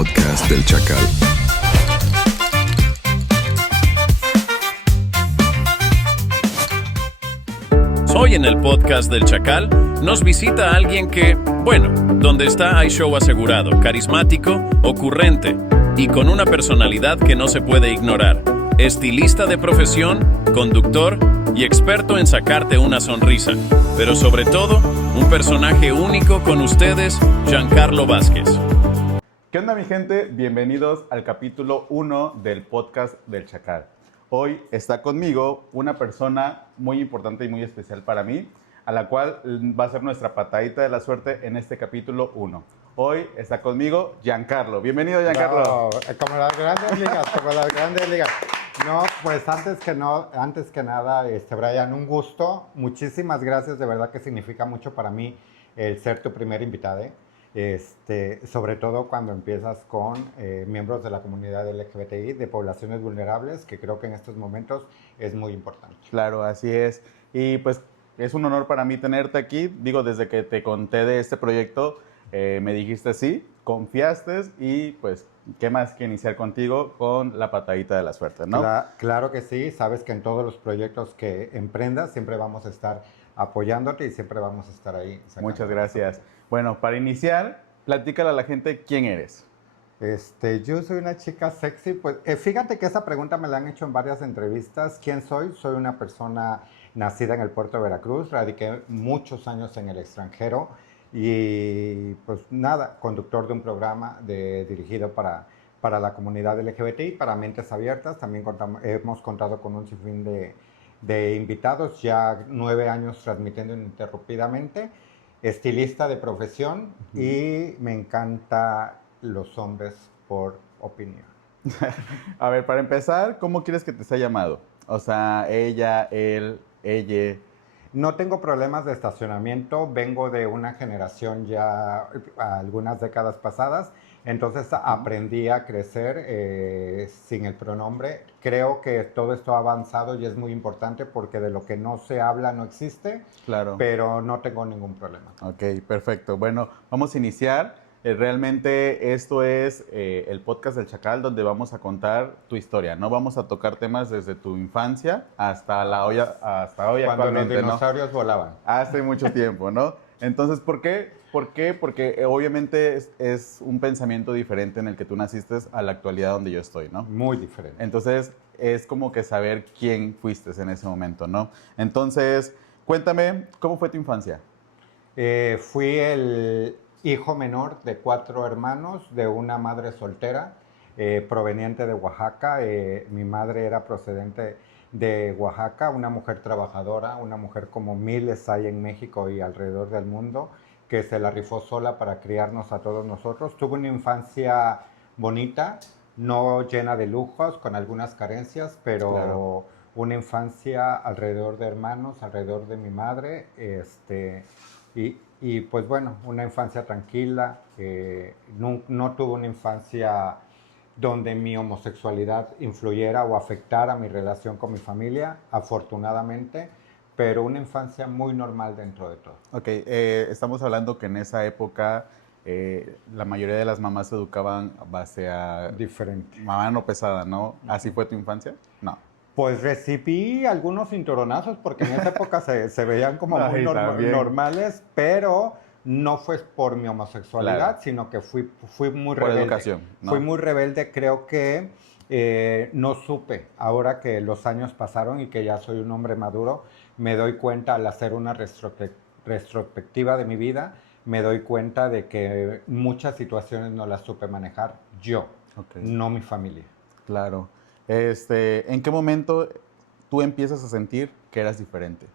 podcast del Chacal. Hoy en el podcast del Chacal nos visita alguien que, bueno, donde está hay show asegurado, carismático, ocurrente y con una personalidad que no se puede ignorar. Estilista de profesión, conductor y experto en sacarte una sonrisa. Pero sobre todo, un personaje único con ustedes, Giancarlo Vázquez. ¿Qué onda, mi gente? Bienvenidos al capítulo 1 del podcast del Chacal. Hoy está conmigo una persona muy importante y muy especial para mí, a la cual va a ser nuestra patadita de la suerte en este capítulo 1. Hoy está conmigo Giancarlo. Bienvenido, Giancarlo. No, como las grandes ligas, No, pues antes que nada, Brian, un gusto. Muchísimas gracias, de verdad que significa mucho para mí el ser tu primer invitado. Sobre todo cuando empiezas con miembros de la comunidad LGBTI, de poblaciones vulnerables, que creo que en estos momentos es muy importante. Claro, así es. Y pues es un honor para mí tenerte aquí. Digo, desde que te conté de este proyecto, me dijiste sí, confiaste y pues, ¿qué más que iniciar contigo con la patadita de la suerte, no? Claro que sí. Sabes que en todos los proyectos que emprendas siempre vamos a estar apoyándote y siempre vamos a estar ahí. Muchas gracias. Bueno, para iniciar, platícale a la gente quién eres. Yo soy una chica sexy. Pues fíjate que esa pregunta me la han hecho en varias entrevistas. ¿Quién soy? Soy una persona nacida en el puerto de Veracruz, radiqué muchos años en el extranjero y pues nada, conductor de un programa dirigido para la comunidad LGBTI, para mentes abiertas. También hemos contado con un sinfín de invitados, ya 9 años transmitiendo ininterrumpidamente. Estilista de profesión y me encanta los hombres por opinión. A ver, para empezar, ¿cómo quieres que te sea llamado? O sea, ella, él, ella. No tengo problemas de estacionamiento, vengo de una generación ya algunas décadas pasadas, entonces aprendí a crecer sin el pronombre. Creo que todo esto ha avanzado y es muy importante porque de lo que no se habla no existe, Claro. Pero no tengo ningún problema. Ok, perfecto. Bueno, vamos a iniciar. Realmente esto es el podcast del Chacal, donde vamos a contar tu historia. No vamos a tocar temas desde tu infancia hasta hoy Cuando los dinosaurios volaban. Hace mucho tiempo, ¿no? Entonces, ¿por qué? Porque obviamente es un pensamiento diferente en el que tú naciste a la actualidad donde yo estoy, ¿no? Muy diferente. Entonces, es como que saber quién fuiste en ese momento, ¿no? Entonces, cuéntame, ¿cómo fue tu infancia? Fui el hijo menor de 4 hermanos, de una madre soltera, proveniente de Oaxaca. Mi madre era procedente de Oaxaca, una mujer trabajadora, una mujer como miles hay en México y alrededor del mundo, que se la rifó sola para criarnos a todos nosotros. Tuve una infancia bonita, no llena de lujos, con algunas carencias, pero claro, una infancia alrededor de hermanos, alrededor de mi madre, y pues bueno, una infancia tranquila. No tuve una infancia donde mi homosexualidad influyera o afectara mi relación con mi familia, afortunadamente, pero una infancia muy normal dentro de todo. Ok, estamos hablando que en esa época la mayoría de las mamás se educaban a base a... Diferente. Mamá no pesada, ¿no? ¿Así fue tu infancia? No. Pues recibí algunos cinturonazos porque en esa época se veían como muy normales, pero no fue por mi homosexualidad, claro, sino que fui muy rebelde. Por educación, ¿no? Fui muy rebelde, creo que no supe. Ahora que los años pasaron y que ya soy un hombre maduro, me doy cuenta al hacer una retrospectiva de mi vida, me doy cuenta de que muchas situaciones no las supe manejar yo, no mi familia. Claro. ¿En qué momento tú empiezas a sentir que eras diferente?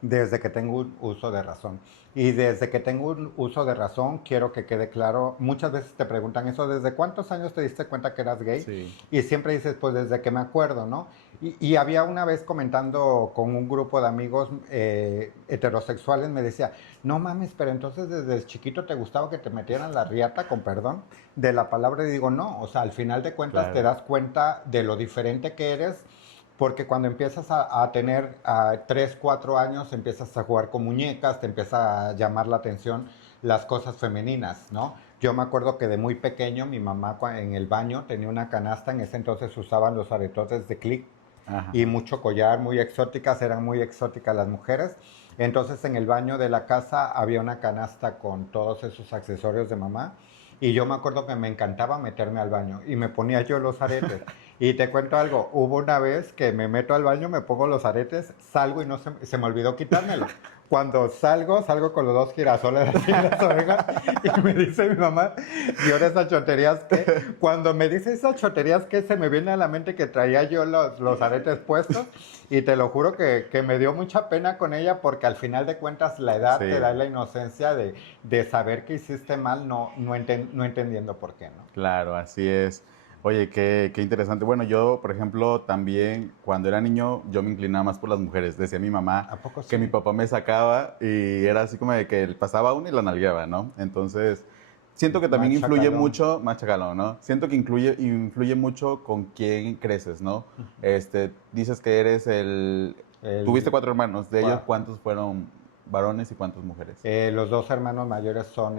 Desde que tengo un uso de razón. Y desde que tengo un uso de razón, quiero que quede claro, muchas veces te preguntan eso, ¿desde cuántos años te diste cuenta que eras gay? Sí. Y siempre dices, pues desde que me acuerdo, ¿no? Y había una vez comentando con un grupo de amigos heterosexuales, me decía, no mames, pero entonces desde chiquito te gustaba que te metieran la riata, con perdón, de la palabra. Y digo, no, o sea, al final de cuentas, claro, te das cuenta de lo diferente que eres, porque cuando empiezas a tener 3, 4 años, empiezas a jugar con muñecas, te empieza a llamar la atención las cosas femeninas, ¿no? Yo me acuerdo que de muy pequeño mi mamá en el baño tenía una canasta, en ese entonces usaban los aretotes de clip Ajá. y mucho collar, muy exóticas, eran muy exóticas las mujeres. Entonces en el baño de la casa había una canasta con todos esos accesorios de mamá y yo me acuerdo que me encantaba meterme al baño y me ponía yo los aretes. Y te cuento algo, hubo una vez que me meto al baño, me pongo los aretes, salgo y no se me olvidó quitármelos. Cuando salgo con los dos girasoles así en las orejas y me dice mi mamá, y ahora esas choterías que, cuando me dice esas choterías que se me viene a la mente que traía yo los aretes puestos y te lo juro que me dio mucha pena con ella porque al final de cuentas la edad Sí. te da la inocencia de saber que hiciste mal, no entendiendo por qué, ¿no? Claro, así es. Oye, qué interesante. Bueno, yo, por ejemplo, también cuando era niño, yo me inclinaba más por las mujeres. Decía mi mamá ¿A poco sí? que mi papá me sacaba y era así como de que él pasaba uno y la nalgueaba, ¿no? Entonces, siento que también influye Machacalón. mucho, más chacalón, ¿no? Siento que influye mucho con quién creces, ¿no? Dices que eres Tuviste 4 hermanos. De ellos, Cuatro. ¿cuántos fueron varones y cuántas mujeres? Los dos hermanos mayores son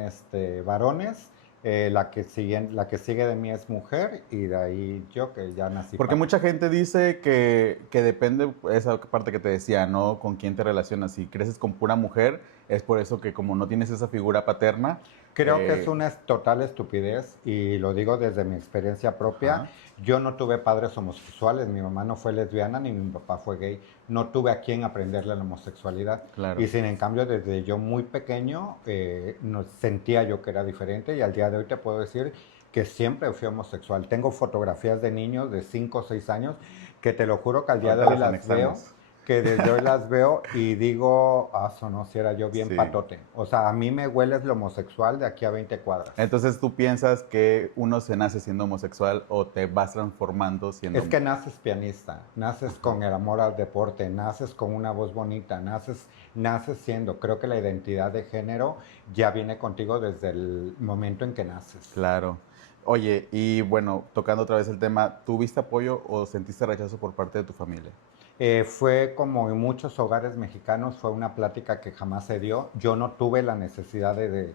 varones. La que sigue de mí es mujer y de ahí yo que ya nací. Porque papá. mucha gente dice que depende, esa parte que te decía, ¿no? Con quién te relacionas. Si creces con pura mujer, es por eso que como no tienes esa figura paterna. Creo que es una total estupidez y lo digo desde mi experiencia propia. Ajá. Yo no tuve padres homosexuales, mi mamá no fue lesbiana ni mi papá fue gay. No tuve a quien aprenderle la homosexualidad. Claro. Y sin en cambio, desde yo muy pequeño, sentía yo que era diferente y al día de hoy te puedo decir que siempre fui homosexual. Tengo fotografías de niños de 5 o 6 años que te lo juro que al día de Ahorita hoy las las veo. anexamos. Que desde hoy las veo y digo, no, si era yo bien Sí. patote. O sea, a mí me hueles lo homosexual de aquí a 20 cuadras. Entonces, ¿tú piensas que uno se nace siendo homosexual o te vas transformando siendo Es que naces pianista, naces con el amor al deporte, naces con una voz bonita, naces siendo. Creo que la identidad de género ya viene contigo desde el momento en que naces. Claro. Oye, y bueno, tocando otra vez el tema, ¿tuviste apoyo o sentiste rechazo por parte de tu familia? Fue como en muchos hogares mexicanos, fue una plática que jamás se dio. Yo no tuve la necesidad de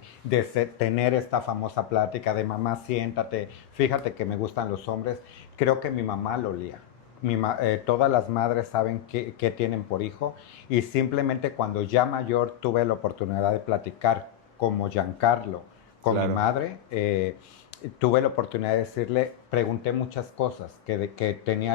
tener esta famosa plática de mamá, siéntate, fíjate que me gustan los hombres. Creo que mi mamá lo olía. Todas las madres saben qué tienen por hijo y simplemente cuando ya mayor tuve la oportunidad de platicar como Giancarlo con Claro. mi madre, tuve la oportunidad de decirle, pregunté muchas cosas que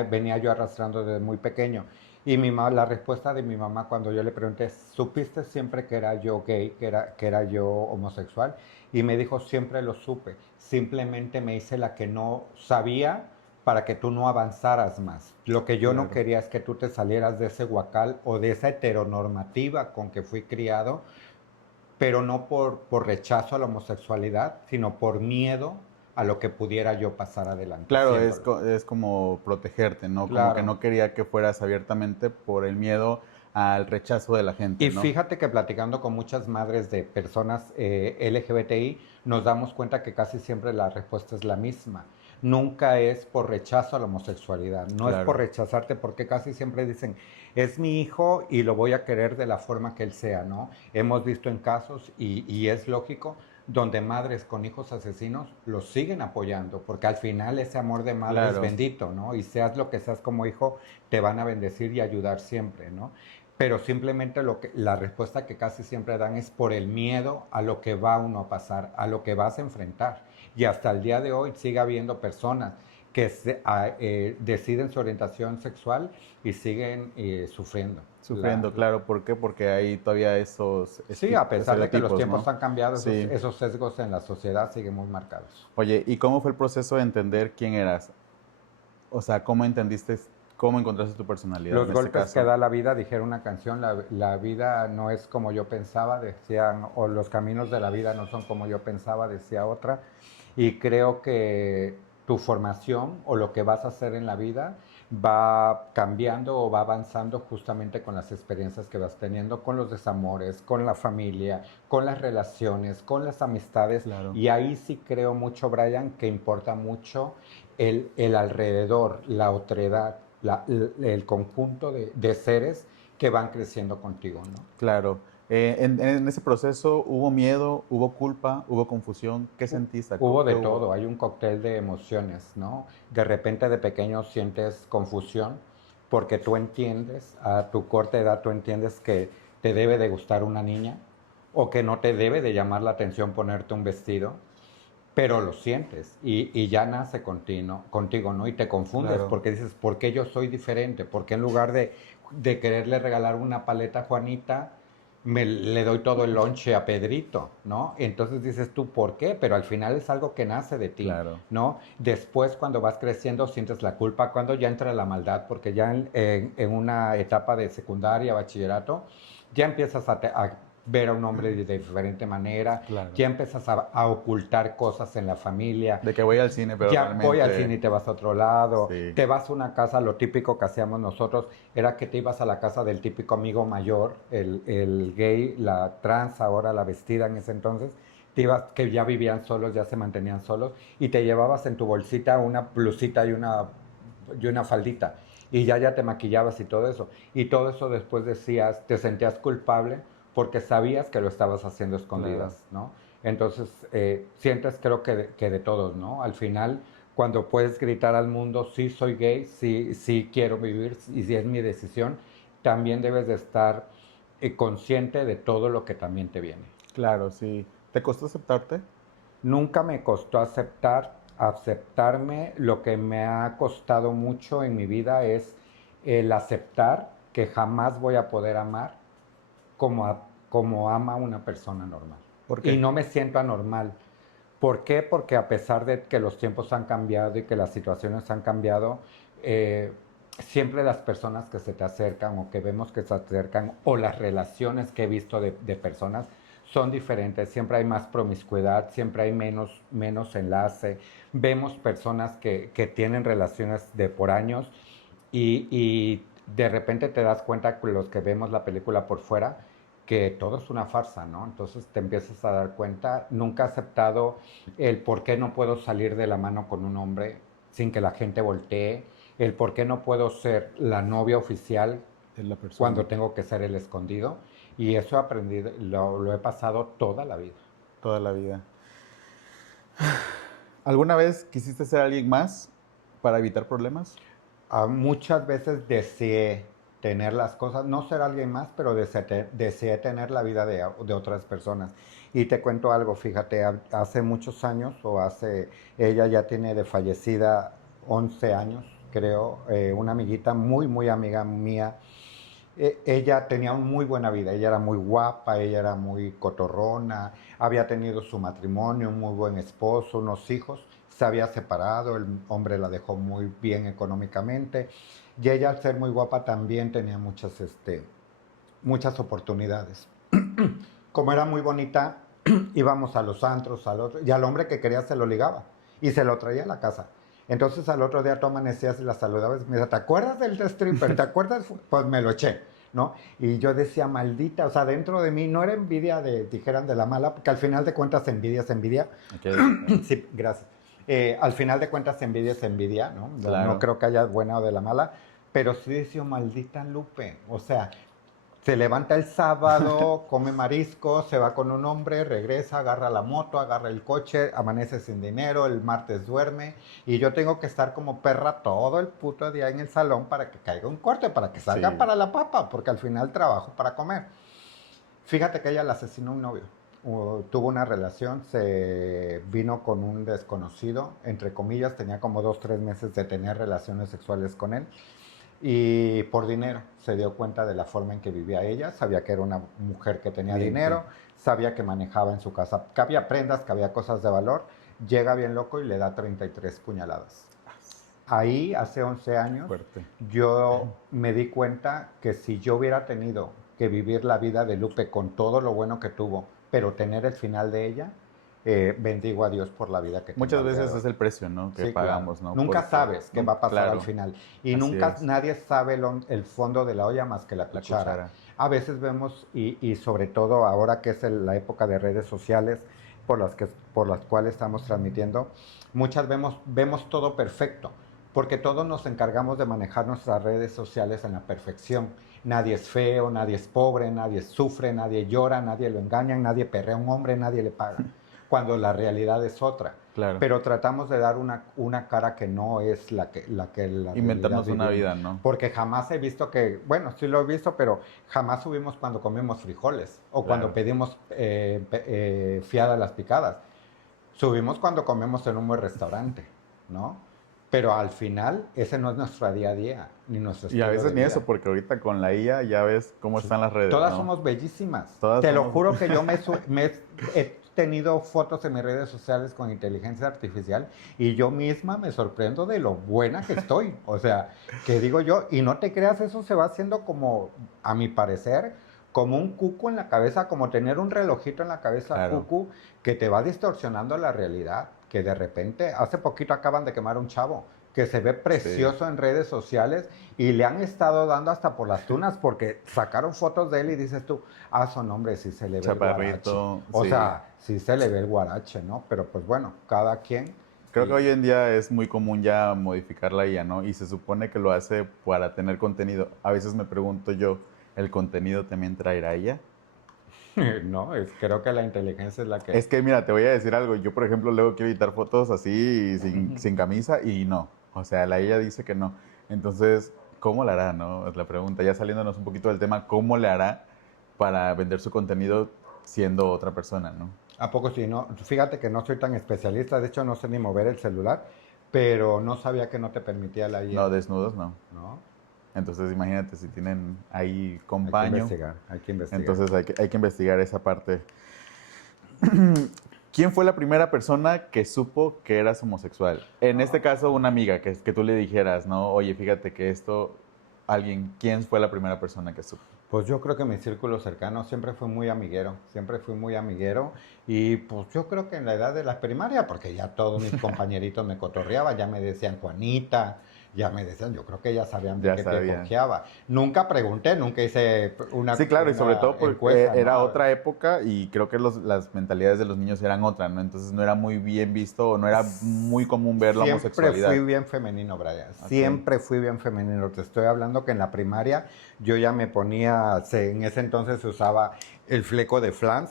venía yo arrastrando desde muy pequeño. Y la respuesta de mi mamá cuando yo le pregunté, ¿supiste siempre que era yo gay, que era yo homosexual? Y me dijo, siempre lo supe. Simplemente me hice la que no sabía para que tú no avanzaras más. Lo que yo no Claro. quería es que tú te salieras de ese huacal o de esa heteronormativa con que fui criado, pero no por rechazo a la homosexualidad, sino por miedo a lo que pudiera yo pasar adelante. Claro, siéndolo. es como protegerte, ¿no? Como Claro. que no quería que fueras abiertamente por el miedo al rechazo de la gente, Y ¿no? fíjate que platicando con muchas madres de personas LGBTI, nos damos cuenta que casi siempre la respuesta es la misma. Nunca es por rechazo a la homosexualidad, no Claro. es por rechazarte, porque casi siempre dicen, es mi hijo y lo voy a querer de la forma que él sea, ¿no? Hemos visto en casos, y es lógico, donde madres con hijos asesinos los siguen apoyando, porque al final ese amor de madre es Claro. bendito, ¿no? Y seas lo que seas como hijo, te van a bendecir y ayudar siempre, ¿no? Pero simplemente la respuesta que casi siempre dan es por el miedo a lo que va uno a pasar, a lo que vas a enfrentar. Y hasta el día de hoy sigue habiendo personas que deciden su orientación sexual y siguen sufriendo. Sufriendo, claro. ¿Por qué? Porque hay todavía esos Sí, a pesar de que los estereotipos, tiempos ¿no? han cambiado, Sí. esos sesgos en la sociedad siguen muy marcados. Oye, ¿y cómo fue el proceso de entender quién eras? O sea, ¿cómo encontraste tu personalidad Los en este golpes caso? que da la vida, dijera una canción, la vida no es como yo pensaba, decían, o los caminos de la vida no son como yo pensaba, decía otra. Y creo que tu formación o lo que vas a hacer en la vida va cambiando o va avanzando justamente con las experiencias que vas teniendo, con los desamores, con la familia, con las relaciones, con las amistades. Claro. Y ahí sí creo mucho, Brian, que importa mucho el alrededor, la otredad, el conjunto de seres que van creciendo contigo, ¿no? Claro. En ese proceso, ¿hubo miedo, hubo culpa, hubo confusión? ¿Qué sentiste? Hubo de ¿Qué todo, hay un cóctel de emociones, ¿no? De repente de pequeño sientes confusión porque tú entiendes, a tu corta edad tú entiendes que te debe de gustar una niña o que no te debe de llamar la atención ponerte un vestido, pero lo sientes y ya nace contigo, ¿no? Y te confundes Claro. porque dices, ¿por qué yo soy diferente? ¿Por qué en lugar de quererle regalar una paleta a Juanita, le doy todo el lonche a Pedrito, ¿no? Entonces dices tú, ¿por qué? Pero al final es algo que nace de ti, Claro. ¿no? Después, cuando vas creciendo, sientes la culpa, cuando ya entra la maldad, porque ya en una etapa de secundaria, bachillerato, ya empiezas a ver a un hombre de diferente manera, Claro. ya empiezas a ocultar cosas en la familia, De que voy al cine, pero ya realmente... voy al cine y te vas a otro lado, Sí. te vas a una casa, lo típico que hacíamos nosotros era que te ibas a la casa del típico amigo mayor, el gay, la trans, ahora la vestida en ese entonces, te ibas, que ya vivían solos, ya se mantenían solos, y te llevabas en tu bolsita una blusita y una faldita, y ya te maquillabas y todo eso después decías, te sentías culpable porque sabías que lo estabas haciendo escondidas, ¿no? Entonces, sientes creo que de todos, ¿no? Al final, cuando puedes gritar al mundo, sí soy gay, sí quiero vivir y si es mi decisión, también debes de estar consciente de todo lo que también te viene. Claro, sí. ¿Te costó aceptarte? Nunca me costó aceptarme. Lo que me ha costado mucho en mi vida es el aceptar que jamás voy a poder amar como ama una persona normal. ¿Por qué? Y no me siento anormal. ¿Por qué? Porque a pesar de que los tiempos han cambiado y que las situaciones han cambiado, siempre las personas que se te acercan o que vemos que se acercan o las relaciones que he visto de personas son diferentes. Siempre hay más promiscuidad, siempre hay menos enlace. Vemos personas que tienen relaciones de por años y de repente te das cuenta con los que vemos la película por fuera que todo es una farsa, ¿no? Entonces te empiezas a dar cuenta, nunca he aceptado el por qué no puedo salir de la mano con un hombre sin que la gente voltee, el por qué no puedo ser la novia oficial Es la persona. cuando tengo que ser el escondido. Y eso he aprendido, lo he pasado toda la vida. Toda la vida. ¿Alguna vez quisiste ser alguien más para evitar problemas? Muchas veces deseé tener las cosas, no ser alguien más, pero deseé tener la vida de otras personas. Y te cuento algo, fíjate, hace muchos años, ella ya tiene de fallecida 11 años, creo, una amiguita muy amiga mía. Ella tenía una muy buena vida, ella era muy guapa, ella era muy cotorrona, había tenido su matrimonio, un muy buen esposo, unos hijos, se había separado, el hombre la dejó muy bien económicamente y ella al ser muy guapa también tenía muchas oportunidades. Como era muy bonita, íbamos a los antros, y al hombre que quería se lo ligaba y se lo traía a la casa. Entonces al otro día tú amanecías y la saludabas y me decía, ¿te acuerdas del stripper? ¿Te acuerdas? Pues me lo eché, ¿no? Y yo decía, maldita, o sea, dentro de mí no era envidia dijeran de la mala, porque al final de cuentas envidia es envidia. Okay. Sí, gracias. Al final de cuentas envidia es envidia, ¿no? Claro. No creo que haya buena o de la mala, pero sí decía, maldita Lupe, o sea, se levanta el sábado, come marisco, se va con un hombre, regresa, agarra la moto, agarra el coche, amanece sin dinero, el martes duerme y yo tengo que estar como perra todo el puto día en el salón para que caiga un corte, para que salga Sí. para la papa, porque al final trabajo para comer. Fíjate que ella le asesinó a un novio. Tuvo una relación, se vino con un desconocido, entre comillas, tenía como 2-3 meses de tener relaciones sexuales con él. Y por dinero se dio cuenta de la forma en que vivía ella, sabía que era una mujer que tenía Bien, dinero, sabía que manejaba en su casa, que había prendas, que había cosas de valor, llega bien loco y le da 33 puñaladas. Ahí, hace 11 años, Fuerte. yo me di cuenta que si yo hubiera tenido que vivir la vida de Lupe con todo lo bueno que tuvo, pero tener el final de ella, bendigo a Dios por la vida que Muchas tengo veces alrededor. es el precio, ¿no? Que Sí, pagamos, claro. ¿no? Nunca Porque- sabes qué va a pasar Claro. al final. Y Así nunca es. nadie sabe el fondo de la olla más que la La cuchara. cuchara. A veces vemos, y sobre todo ahora que es la época de redes sociales por las cuales estamos transmitiendo, muchas vemos todo perfecto. porque todos nos encargamos de manejar nuestras redes sociales en la perfección. Nadie es feo, nadie es pobre, nadie sufre, nadie llora, nadie lo engañan, nadie perrea a un hombre, nadie le paga, cuando la realidad es otra. Claro. Pero tratamos de dar una cara que no es la Inventarnos realidad una vivimos. vida, ¿no? Porque jamás he visto que, bueno, sí lo he visto, pero jamás subimos cuando comemos frijoles o cuando Claro. pedimos fiadas las picadas. Subimos cuando comemos en un buen restaurante, ¿no? Pero al final, ese no es nuestro día a día, ni nuestro Y a estilo veces de ni vida. eso, porque ahorita con la IA ya ves cómo están las redes, Todas ¿no? somos bellísimas. Todas Te lo somos- juro que yo he tenido fotos en mis redes sociales con inteligencia artificial y yo misma me sorprendo de lo buena que estoy. O sea, que digo yo, y no te creas, eso se va haciendo como, a mi parecer, como un cuco en la cabeza, como tener un relojito en la cabeza, Claro. cucu, que te va distorsionando la realidad. Que de repente, hace poquito acaban de quemar a un chavo que se ve precioso en redes sociales y le han estado dando hasta por las tunas porque sacaron fotos de él y dices tú, son hombre, sí se le ve Chaparrito, el guarache. O sí. sea, sí se le ve el guarache, ¿no? Pero pues bueno, cada quien. Creo Y- que hoy en día es muy común ya modificar la IA, ¿no? Y se supone que lo hace para tener contenido. A veces me pregunto yo, ¿el contenido también traerá IA? No, creo que la inteligencia es la que... Es que mira, te voy a decir algo. Yo, por ejemplo, luego quiero editar fotos así, sin camisa, y no. O sea, la IA dice que no. Entonces, ¿cómo la hará, no? Es la pregunta. Ya saliéndonos un poquito del tema, ¿cómo le hará para vender su contenido siendo otra persona, no? ¿A poco sí? No, fíjate que no soy tan especialista, de hecho no sé ni mover el celular, pero no sabía que no te permitía la IA. No, desnudos, no. ¿No? Entonces, imagínate si tienen ahí Hay que compaño. investigar, hay que investigar. Entonces, hay que investigar esa parte. ¿Quién fue la primera persona que supo que eras homosexual? En este caso, una amiga, que tú le dijeras, ¿no? Oye, fíjate que esto, alguien, ¿quién fue la primera persona que supo? Pues yo creo que mi círculo cercano siempre fue muy amiguero, siempre fui muy amiguero y pues yo creo que en la edad de la primaria, porque ya todos mis compañeritos me cotorreaban, ya me decían Juanita, ya me decían, yo creo que ya sabían de Ya qué sabían. te cojeaba. Nunca pregunté, nunca hice una Sí, claro, y sobre una todo porque encuesta, era ¿no? otra época y creo que las mentalidades de los niños eran otras, ¿no? Entonces no era muy bien visto o no era muy común ver la Siempre homosexualidad. fui bien femenino, Brian. Ok. Siempre fui bien femenino. Te estoy hablando que en la primaria yo ya me ponía, en ese entonces se usaba el fleco de flans.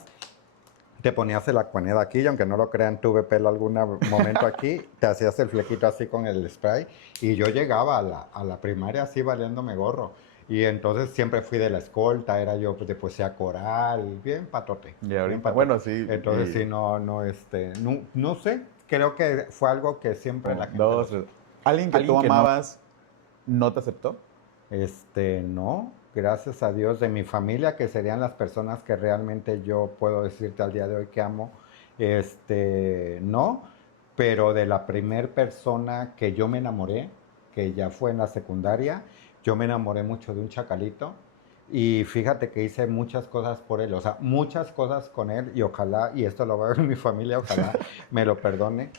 Te ponías el acuaneda aquí, y aunque no lo crean, tuve pelo algún momento aquí, te hacías el flequito así con el spray y yo llegaba a la primaria así valiéndome gorro. Y entonces siempre fui de la escolta, era yo de poesía coral, bien patote. Y bien ahorita, patote. bueno, sí. Entonces y- sí, no sé, creo que fue algo que siempre la gente... Dos, ¿Alguien que tú Alguien que no- amabas no te aceptó? No, gracias a Dios de mi familia, que serían las personas que realmente yo puedo decirte al día de hoy que amo, no, pero de la primer persona que yo me enamoré, que ya fue en la secundaria, yo me enamoré mucho de un chacalito y fíjate que hice muchas cosas por él, o sea, muchas cosas con él y ojalá, y esto lo va a ver mi familia, ojalá me lo perdone,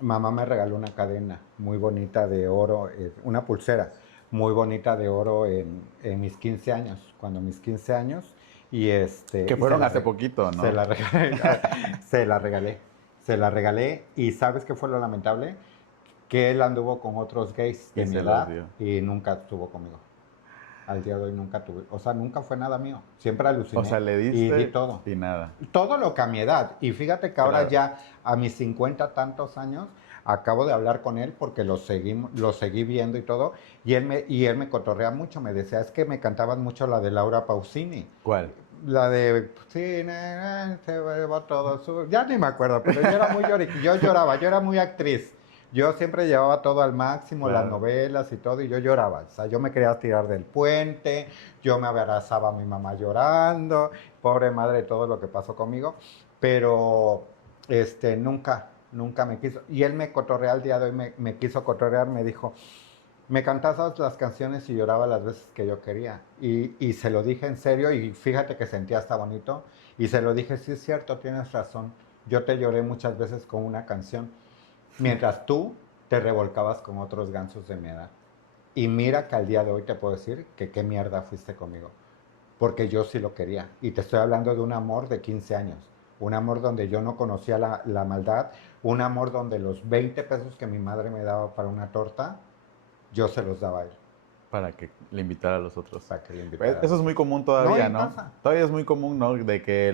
mamá me regaló una cadena muy bonita de oro, una pulsera muy bonita de oro en mis 15 años, cuando mis 15 años, y Que y fueron se la hace re- poquito, ¿no? Se la regalé, se la regalé, y ¿sabes qué fue lo lamentable? Que él anduvo con otros gays de Y mi se edad los dio. y nunca estuvo conmigo. Al día de hoy nunca tuve, o sea, nunca fue nada mío, siempre aluciné O sea, le y diste di todo. y nada. Todo lo que a mi edad. Y fíjate que ahora Claro. ya a mis 50 tantos años acabo de hablar con él porque lo seguí viendo y todo. Y él me cotorrea mucho. Me decía, es que me cantaban mucho la de Laura Pausini. ¿Cuál? La de, sí, se va todo. Ya ni me acuerdo, pero yo era muy lloriquilla. Yo lloraba, yo era muy actriz. Yo siempre llevaba todo al máximo, Claro. las novelas y todo, y yo lloraba. O sea, yo me quería tirar del puente, yo me abrazaba a mi mamá llorando, pobre madre, todo lo que pasó conmigo. Pero nunca me quiso. Y él me cotorrea al día de hoy, me quiso cotorrear, me dijo, me cantabas las canciones y lloraba las veces que yo quería. Y se lo dije en serio y fíjate que sentía hasta bonito. Y se lo dije, sí es cierto, tienes razón. Yo te lloré muchas veces con una canción. Mientras tú te revolcabas con otros gansos de mi edad. Y mira que al día de hoy te puedo decir que qué mierda fuiste conmigo. Porque yo sí lo quería. Y te estoy hablando de un amor de 15 años. Un amor donde yo no conocía la maldad, Un amor donde los 20 pesos que mi madre me daba para una torta, yo se los daba a él. Para que le invitara a los otros. Para que le invitara. Eso es muy común todavía, No, ¿no? pasa. Todavía es muy común, ¿no? De que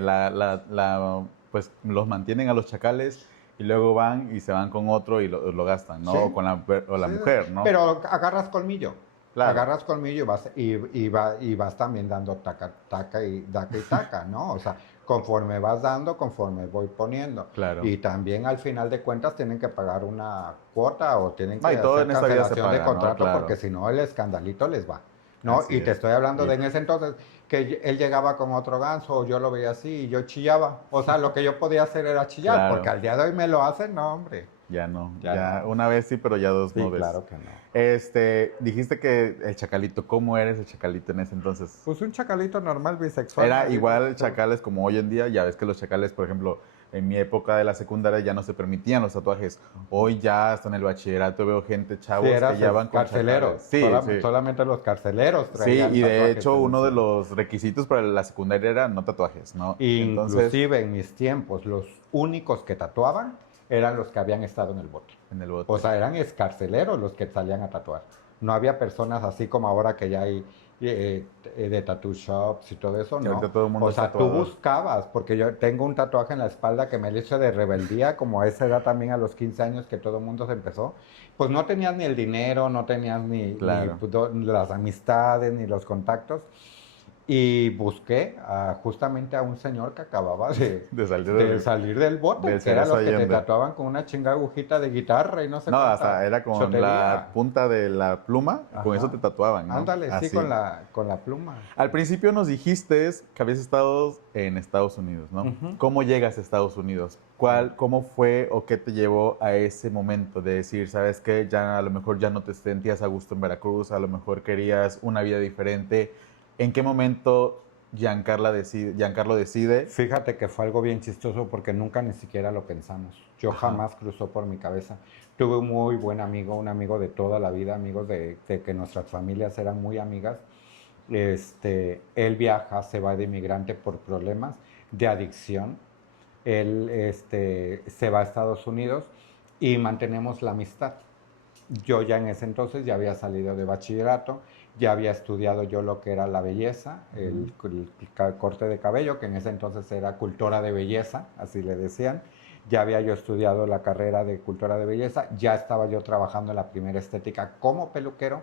pues los mantienen a los chacales y luego van y se van con otro y lo gastan, ¿no? Sí. O con la Sí, mujer, ¿no? Pero agarras colmillo. Claro. Agarras colmillo y vas también dando taca, taca y taca, ¿no? O sea, conforme vas dando, conforme voy poniendo. Claro. Y también al final de cuentas tienen que pagar una cuota o tienen que No, y todo hacer en esta vida se cancelación de paga, ¿no? contrato Claro. porque si no el escandalito les va. ¿no? Así Y te es. estoy hablando Sí. de en ese entonces que él llegaba con otro ganso o yo lo veía así y yo chillaba. O sea, lo que yo podía hacer era chillar, Claro. porque al día de hoy me lo hacen, no, hombre. Ya no. Ya Ya no. una vez sí, pero ya dos Sí, no ves. claro que no. Dijiste que el chacalito, ¿cómo eres el chacalito en ese entonces? Pues un chacalito normal, bisexual. Era ¿no? igual chacales como hoy en día. Ya ves que los chacales, por ejemplo, en mi época de la secundaria ya no se permitían los tatuajes. Hoy ya hasta en el bachillerato veo gente, chavos, Sí, que ya van con carceleros. chacales. Sí, sí. Solamente los carceleros Sí, traían y de tatuajes hecho en uno de sí. los requisitos para la secundaria era no tatuajes, ¿no? Entonces, Inclusive en mis tiempos, los únicos que tatuaban eran los que habían estado en el bote. en el bote. O sea, eran escarceleros los que salían a tatuar. No había personas así como ahora que ya hay de tattoo shops y todo eso, Que ¿no? ahorita todo el mundo O es sea, tú tatuador. buscabas, porque yo tengo un tatuaje en la espalda que me lo hice de rebeldía, como a esa edad también a los 15 años que todo el mundo se empezó. Pues no tenías ni el dinero, no tenías ni Claro. las amistades, ni los contactos. Y busqué justamente a un señor que acababa De salir de salir del bote, del que eran los que te Allende. tatuaban con una chinga agujita de guitarra y no sé No, cuánta hasta era con chotería. la punta de la pluma, con Ajá. eso te tatuaban, ¿no? Ándale, sí, Así. con la pluma. Al principio nos dijiste que habías estado en Estados Unidos, ¿no? Ujú. ¿Cómo llegas a Estados Unidos? ¿Cómo fue o qué te llevó a ese momento de decir, sabes qué, ya a lo mejor ya no te sentías a gusto en Veracruz, a lo mejor querías una vida diferente? ¿En qué momento Giancarlo decide? Fíjate que fue algo bien chistoso porque nunca ni siquiera lo pensamos. Yo Ajá. jamás cruzó por mi cabeza. Tuve un muy buen amigo, un amigo de toda la vida, amigos de que nuestras familias eran muy amigas. Él viaja, se va de inmigrante por problemas de adicción. Él se va a Estados Unidos y mantenemos la amistad. Yo ya en ese entonces ya había salido de bachillerato, ya había estudiado yo lo que era la belleza, el corte de cabello, que en ese entonces era cultora de belleza, así le decían. Ya había yo estudiado la carrera de cultora de belleza, ya estaba yo trabajando en la primera estética como peluquero,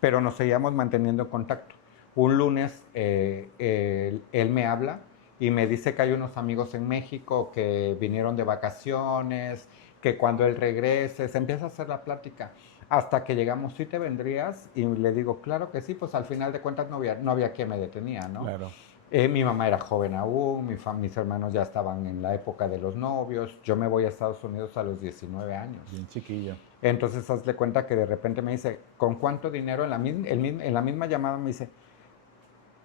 pero nos seguíamos manteniendo en contacto. Un lunes él me habla y me dice que hay unos amigos en México que vinieron de vacaciones, que cuando él regrese, se empieza a hacer la plática. Hasta que llegamos, ¿sí te vendrías? Y le digo, claro que sí, pues al final de cuentas no había quien me detenía, ¿no? Claro. Mi mamá era joven aún, mis hermanos ya estaban en la época de los novios, yo me voy a Estados Unidos a los 19 años. Bien chiquillo. Entonces, hazle cuenta que de repente me dice, ¿con cuánto dinero? En la misma llamada me dice,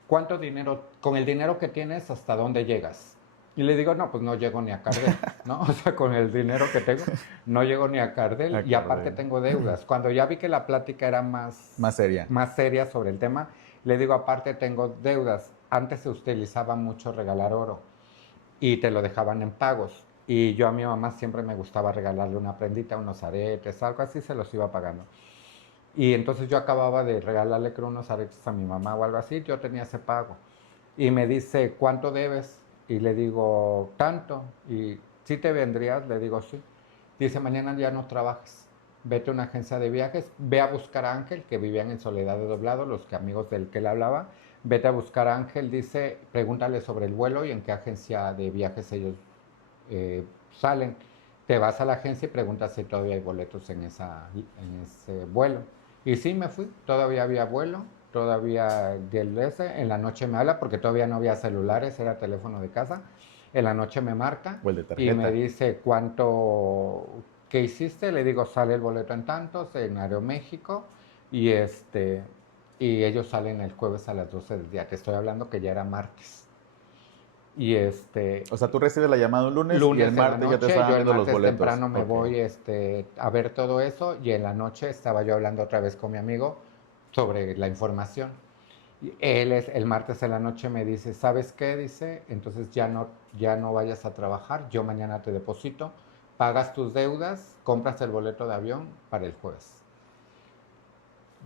¿cuánto dinero, con el dinero que tienes, hasta dónde llegas? Y le digo, no, pues no llego ni a Cardel, ¿no? O sea, con el dinero que tengo, no llego ni a Cardel A y aparte Cardel. tengo deudas. Cuando ya vi que la plática era Más seria. más seria sobre el tema, le digo, aparte tengo deudas. Antes se utilizaba mucho regalar oro y te lo dejaban en pagos. Y yo a mi mamá siempre me gustaba regalarle una prendita, unos aretes, algo así, se los iba pagando. Y entonces yo acababa de regalarle, creo, unos aretes a mi mamá o algo así, yo tenía ese pago. Y me dice, ¿cuánto debes? Y le digo, tanto. Y ¿sí te vendrías? Le digo, sí. Dice, mañana ya no trabajas. Vete a una agencia de viajes, ve a buscar a Ángel, que vivían en Soledad de Doblado, los que amigos del que le hablaba. Vete a buscar a Ángel, dice, pregúntale sobre el vuelo y en qué agencia de viajes ellos salen. Te vas a la agencia y preguntas si todavía hay boletos en ese vuelo. Y sí, me fui, todavía había vuelo, todavía en la noche me habla, porque todavía no había celulares, era teléfono de casa. En la noche me marca O el de y tarjeta. me dice, ¿qué hiciste? Le digo, sale el boleto en tantos, en Aeroméxico, y y ellos salen el jueves a las 12 del día. Te estoy hablando que ya era martes. Y O sea, tú recibes la llamada un lunes, y el en la martes ya te noche, estaban yo el dando los martes boletos. temprano me Ok. voy a ver todo eso y en la noche estaba yo hablando otra vez con mi amigo sobre la información. Y el martes en la noche me dice, ¿sabes qué? Dice, entonces ya no vayas a trabajar, yo mañana te deposito pagas tus deudas, compras el boleto de avión para el jueves.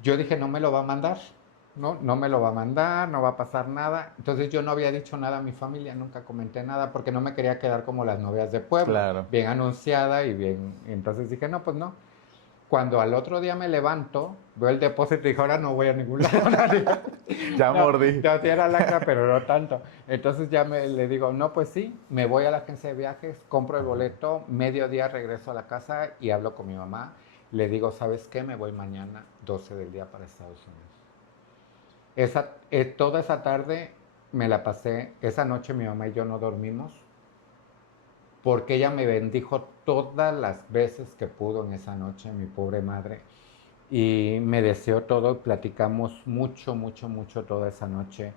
Yo dije, no me lo va a mandar, no me lo va a mandar, no va a pasar nada. Entonces yo no había dicho nada a mi familia, nunca comenté nada, porque no me quería quedar como las novias de pueblo, Claro. bien anunciada y bien. Entonces dije, no, pues no. Cuando al otro día me levanto, veo el depósito y dije, ahora no voy a ningún lado. Ya mordí. Ya sí era lacra, pero no tanto. Entonces ya le digo, no, pues sí, me voy a la agencia de viajes, compro el boleto, mediodía regreso a la casa y hablo con mi mamá. Le digo, ¿sabes qué? Me voy mañana, 12 del día, para Estados Unidos. Toda esa tarde me la pasé, esa noche mi mamá y yo no dormimos, porque ella me bendijo todas las veces que pudo en esa noche, mi pobre madre, y me deseó todo, platicamos mucho, mucho, mucho toda esa noche.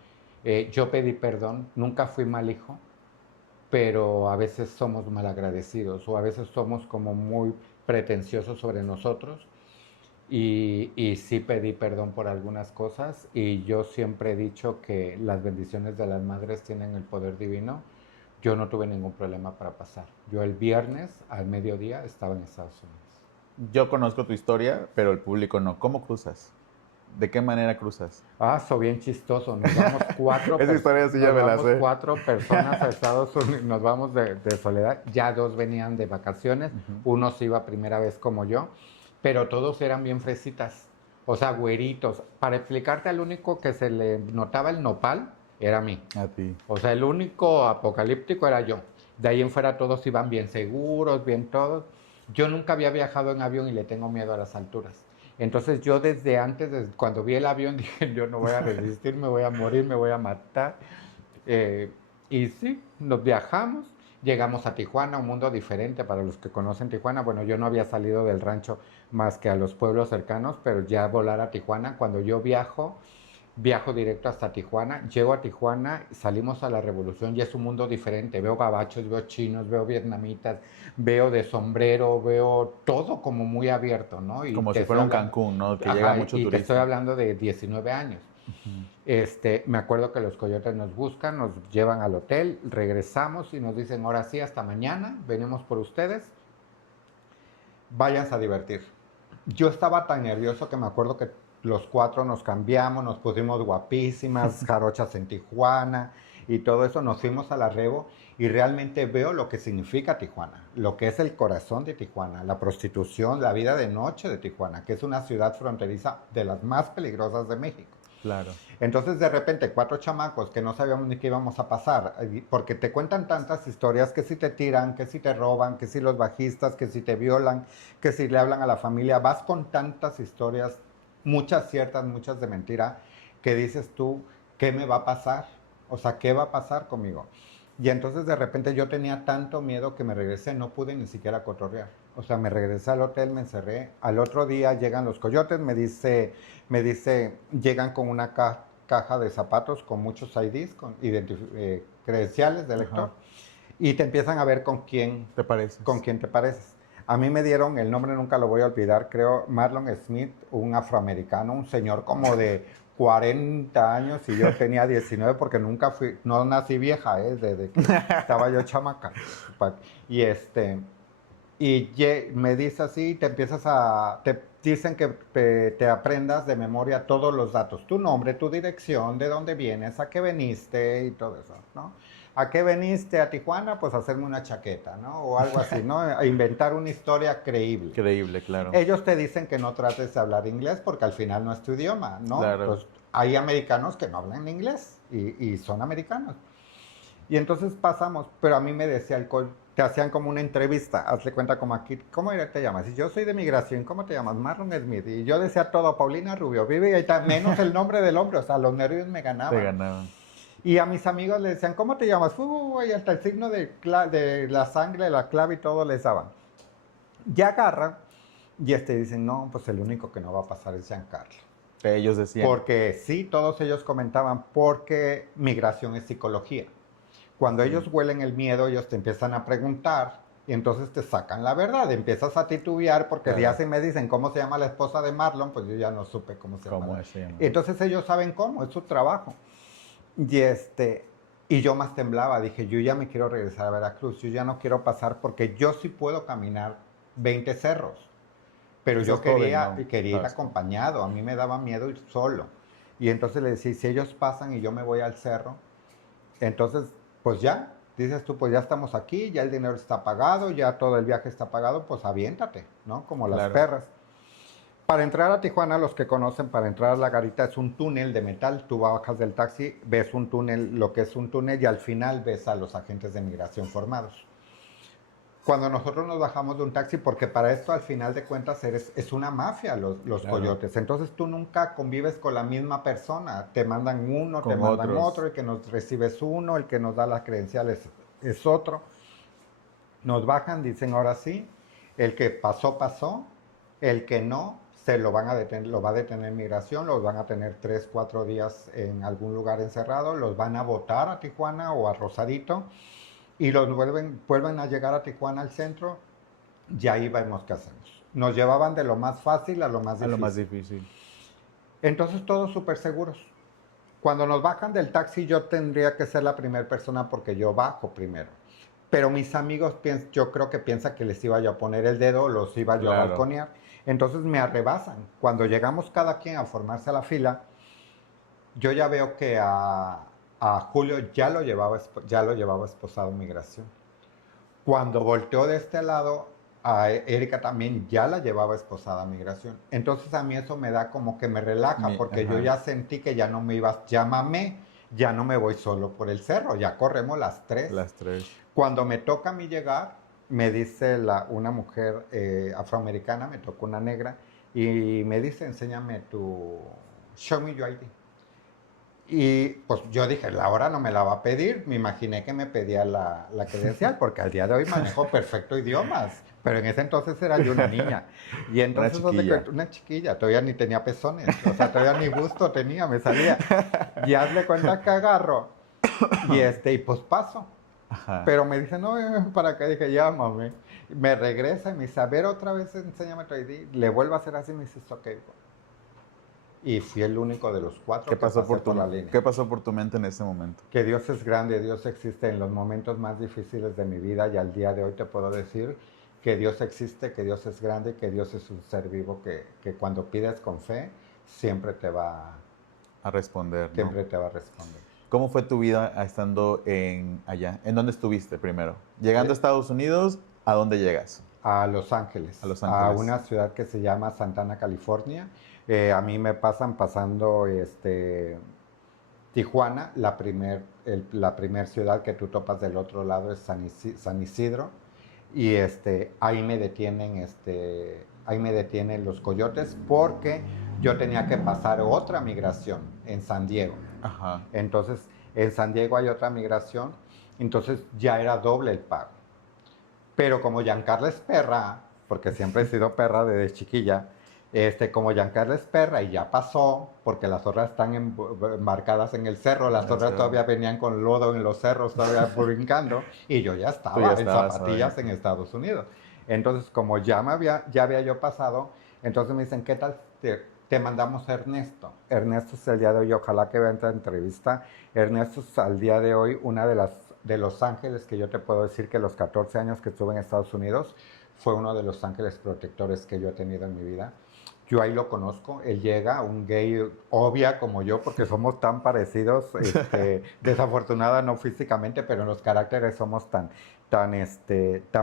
Yo pedí perdón, nunca fui mal hijo, pero a veces somos malagradecidos o a veces somos como muy pretenciosos sobre nosotros y sí pedí perdón por algunas cosas y yo siempre he dicho que las bendiciones de las madres tienen el poder divino. Yo no tuve ningún problema para pasar. Yo el viernes al mediodía estaba en Estados Unidos. Yo conozco tu historia, pero el público no. ¿Cómo cruzas? ¿De qué manera cruzas? Soy bien chistoso. Nos vamos Esa historia sí ya me la sé. 4 personas a Estados Unidos. Nos vamos de soledad. Ya 2 venían de vacaciones. Uno se iba primera vez como yo. Pero todos eran bien fresitas. O sea, güeritos. Para explicarte, al único que se le notaba el nopal era a mí. A ti. O sea, el único apocalíptico era yo. De ahí en fuera todos iban bien seguros, bien todos. Yo nunca había viajado en avión y le tengo miedo a las alturas. Entonces yo desde antes, cuando vi el avión, dije, yo no voy a resistir, me voy a morir, me voy a matar. Y sí, nos viajamos, llegamos a Tijuana, un mundo diferente para los que conocen Tijuana. Bueno, yo no había salido del rancho más que a los pueblos cercanos, pero ya volar a Tijuana, cuando yo viajo directo hasta Tijuana, llego a Tijuana, salimos a la Revolución y es un mundo diferente. Veo gabachos, veo chinos, veo vietnamitas, veo de sombrero, veo todo como muy abierto, ¿no? Y como si fuera un Cancún, ¿no? Que llega mucho turista. Te estoy hablando de 19 años. Me acuerdo que los coyotes nos buscan, nos llevan al hotel, regresamos y nos dicen, ahora sí, hasta mañana, venimos por ustedes, váyanse a divertir. Yo estaba tan nervioso que me acuerdo que los 4 nos cambiamos, nos pusimos guapísimas, jarochas en Tijuana y todo eso. Nos fuimos a la Revo y realmente veo lo que significa Tijuana, lo que es el corazón de Tijuana, la prostitución, la vida de noche de Tijuana, que es una ciudad fronteriza de las más peligrosas de México. Claro. Entonces, de repente, 4 chamacos que no sabíamos ni qué íbamos a pasar, porque te cuentan tantas historias, que si te tiran, que si te roban, que si los bajistas, que si te violan, que si le hablan a la familia, vas con tantas historias, muchas ciertas, muchas de mentira, que dices tú, ¿qué me va a pasar? O sea, ¿qué va a pasar conmigo? Y entonces de repente yo tenía tanto miedo que me regresé, no pude ni siquiera cotorrear. O sea, me regresé al hotel, me encerré. Al otro día llegan los coyotes, me dice, llegan con una caja de zapatos con muchos IDs, con credenciales de lector, y te empiezan a ver con quién te pareces. Con quién te pareces. A mí me dieron, el nombre nunca lo voy a olvidar, creo, Marlon Smith, un afroamericano, un señor como de 40 años y yo tenía 19 porque no nací vieja, desde que estaba yo chamaca. Y me dice así, te dicen que te aprendas de memoria todos los datos, tu nombre, tu dirección, de dónde vienes, a qué veniste y todo eso, ¿no? ¿A qué veniste a Tijuana? Pues a hacerme una chaqueta, ¿no? O algo así, ¿no? A inventar una historia creíble. Creíble, claro. Ellos te dicen que no trates de hablar inglés porque al final no es tu idioma, ¿no? Claro. Pues hay americanos que no hablan inglés y son americanos. Y entonces pasamos, pero a mí me decía te hacían como una entrevista, hazle cuenta como aquí, ¿cómo te llamas? Y yo soy de migración, ¿cómo te llamas? Marlon Smith. Y yo decía todo, Paulina Rubio, vive ahí, menos el nombre del hombre, o sea, los nervios me ganaban. Te ganaban. Y a mis amigos les decían, ¿cómo te llamas? Y hasta el signo de la sangre, la clave y todo les daban. Y agarran y dicen, no, pues el único que no va a pasar es Giancarlo. Ellos decían. Porque sí, todos ellos comentaban, porque migración es psicología. Cuando ellos huelen el miedo, ellos te empiezan a preguntar y entonces te sacan la verdad. Empiezas a titubear porque ya si me dicen cómo se llama la esposa de Marlon, pues yo ya no supe cómo se llama. Se llama. Entonces ellos saben cómo, es su trabajo. Y yo más temblaba, dije, yo ya me quiero regresar a Veracruz, yo ya no quiero pasar porque yo sí puedo caminar 20 cerros, pero yo Estás joven, quería ir Sabes cómo. acompañado, a mí me daba miedo ir solo. Y entonces le decía, si ellos pasan y yo me voy al cerro, entonces, pues ya, dices tú, pues ya estamos aquí, ya el dinero está pagado, ya todo el viaje está pagado, pues aviéntate, ¿no? Como las Claro. perras. Para entrar a Tijuana, los que conocen, para entrar a la garita es un túnel de metal. Tú bajas del taxi, ves un túnel, lo que es un túnel, y al final ves a los agentes de migración formados. Cuando nosotros nos bajamos de un taxi, porque para esto al final de cuentas es una mafia los Claro. coyotes, entonces tú nunca convives con la misma persona, te mandan uno, te Con mandan otros. otro, el que nos recibe es uno, el que nos da las credenciales es otro. Nos bajan, dicen ahora sí, el que pasó, pasó, el que no, se lo van a detener, lo va a detener migración, los van a tener 3, 4 días en algún lugar encerrado, los van a botar a Tijuana o a Rosarito y los vuelven a llegar a Tijuana al centro, y ahí vemos qué hacemos. Nos llevaban de lo más fácil a lo más A lo difícil. más difícil. Entonces todos súper seguros. Cuando nos bajan del taxi yo tendría que ser la primera persona porque yo bajo primero. Pero mis amigos yo creo que piensan que les iba yo a poner el dedo, los iba yo a Claro. balconear. Entonces me arrebasan. Cuando llegamos cada quien a formarse a la fila, yo ya veo que a Julio ya lo llevaba esposado en migración. Cuando volteó de este lado, a Erika también ya la llevaba esposada a migración. Entonces a mí eso me da como que me relaja, porque yo Ajá. ya sentí que ya no me ibas, llámame, ya no me voy solo por el cerro, ya corremos las 3. Las 3. Cuando me toca a mí llegar, me dice una mujer afroamericana, me tocó una negra, y me dice, enséñame show me your ID. Y pues yo dije, la hora no me la va a pedir, me imaginé que me pedía la credencial, porque al día de hoy manejo perfecto idiomas, pero en ese entonces era yo una niña. Y entonces, una chiquilla, todavía ni tenía pezones, o sea, todavía ni busto tenía, me salía. Y hazle cuenta que agarro, y pues paso. Ajá. Pero me dice, no, para acá, dije, llámame. Me regresa y me dice, a ver, otra vez enséñame tu ID. Le vuelvo a hacer así y me dice, ok. Y fui el único de los 4 ¿Qué pasó por la línea. ¿Qué pasó por tu mente en ese momento? Que Dios es grande, Dios existe en los momentos más difíciles de mi vida, y al día de hoy te puedo decir que Dios existe, que Dios es grande, que Dios es un ser vivo que cuando pides con fe siempre te va A responder, ¿no? siempre te va a responder. ¿Cómo fue tu vida estando allá? ¿En dónde estuviste primero? Llegando a Estados Unidos, ¿a dónde llegas? A Los Ángeles. A Los Ángeles. A una ciudad que se llama Santana, California. A mí me pasando Tijuana, la primer ciudad que tú topas del otro lado es San Isidro, y ahí me detienen los coyotes porque yo tenía que pasar otra migración en San Diego. Ajá. Entonces, en San Diego hay otra migración, entonces ya era doble el pago. Pero como Giancarla es perra, porque siempre he sido perra desde chiquilla, como Giancarla es perra y ya pasó, porque las otras están marcadas en el cerro, las otras todavía venían con lodo en los cerros, todavía brincando, y yo ya estaba en zapatillas en Estados Unidos. Entonces, como ya había yo pasado, entonces me dicen, ¿qué tal te mandamos a Ernesto? Ernesto es el día de hoy, ojalá que vea esta entrevista. Ernesto es al día de hoy una de los ángeles que yo te puedo decir que los 14 años que estuve en Estados Unidos fue uno de los ángeles protectores que yo he tenido en mi vida. Yo ahí lo conozco, él llega, un gay obvia como yo, porque somos tan parecidos, desafortunada no físicamente, pero en los caracteres somos tan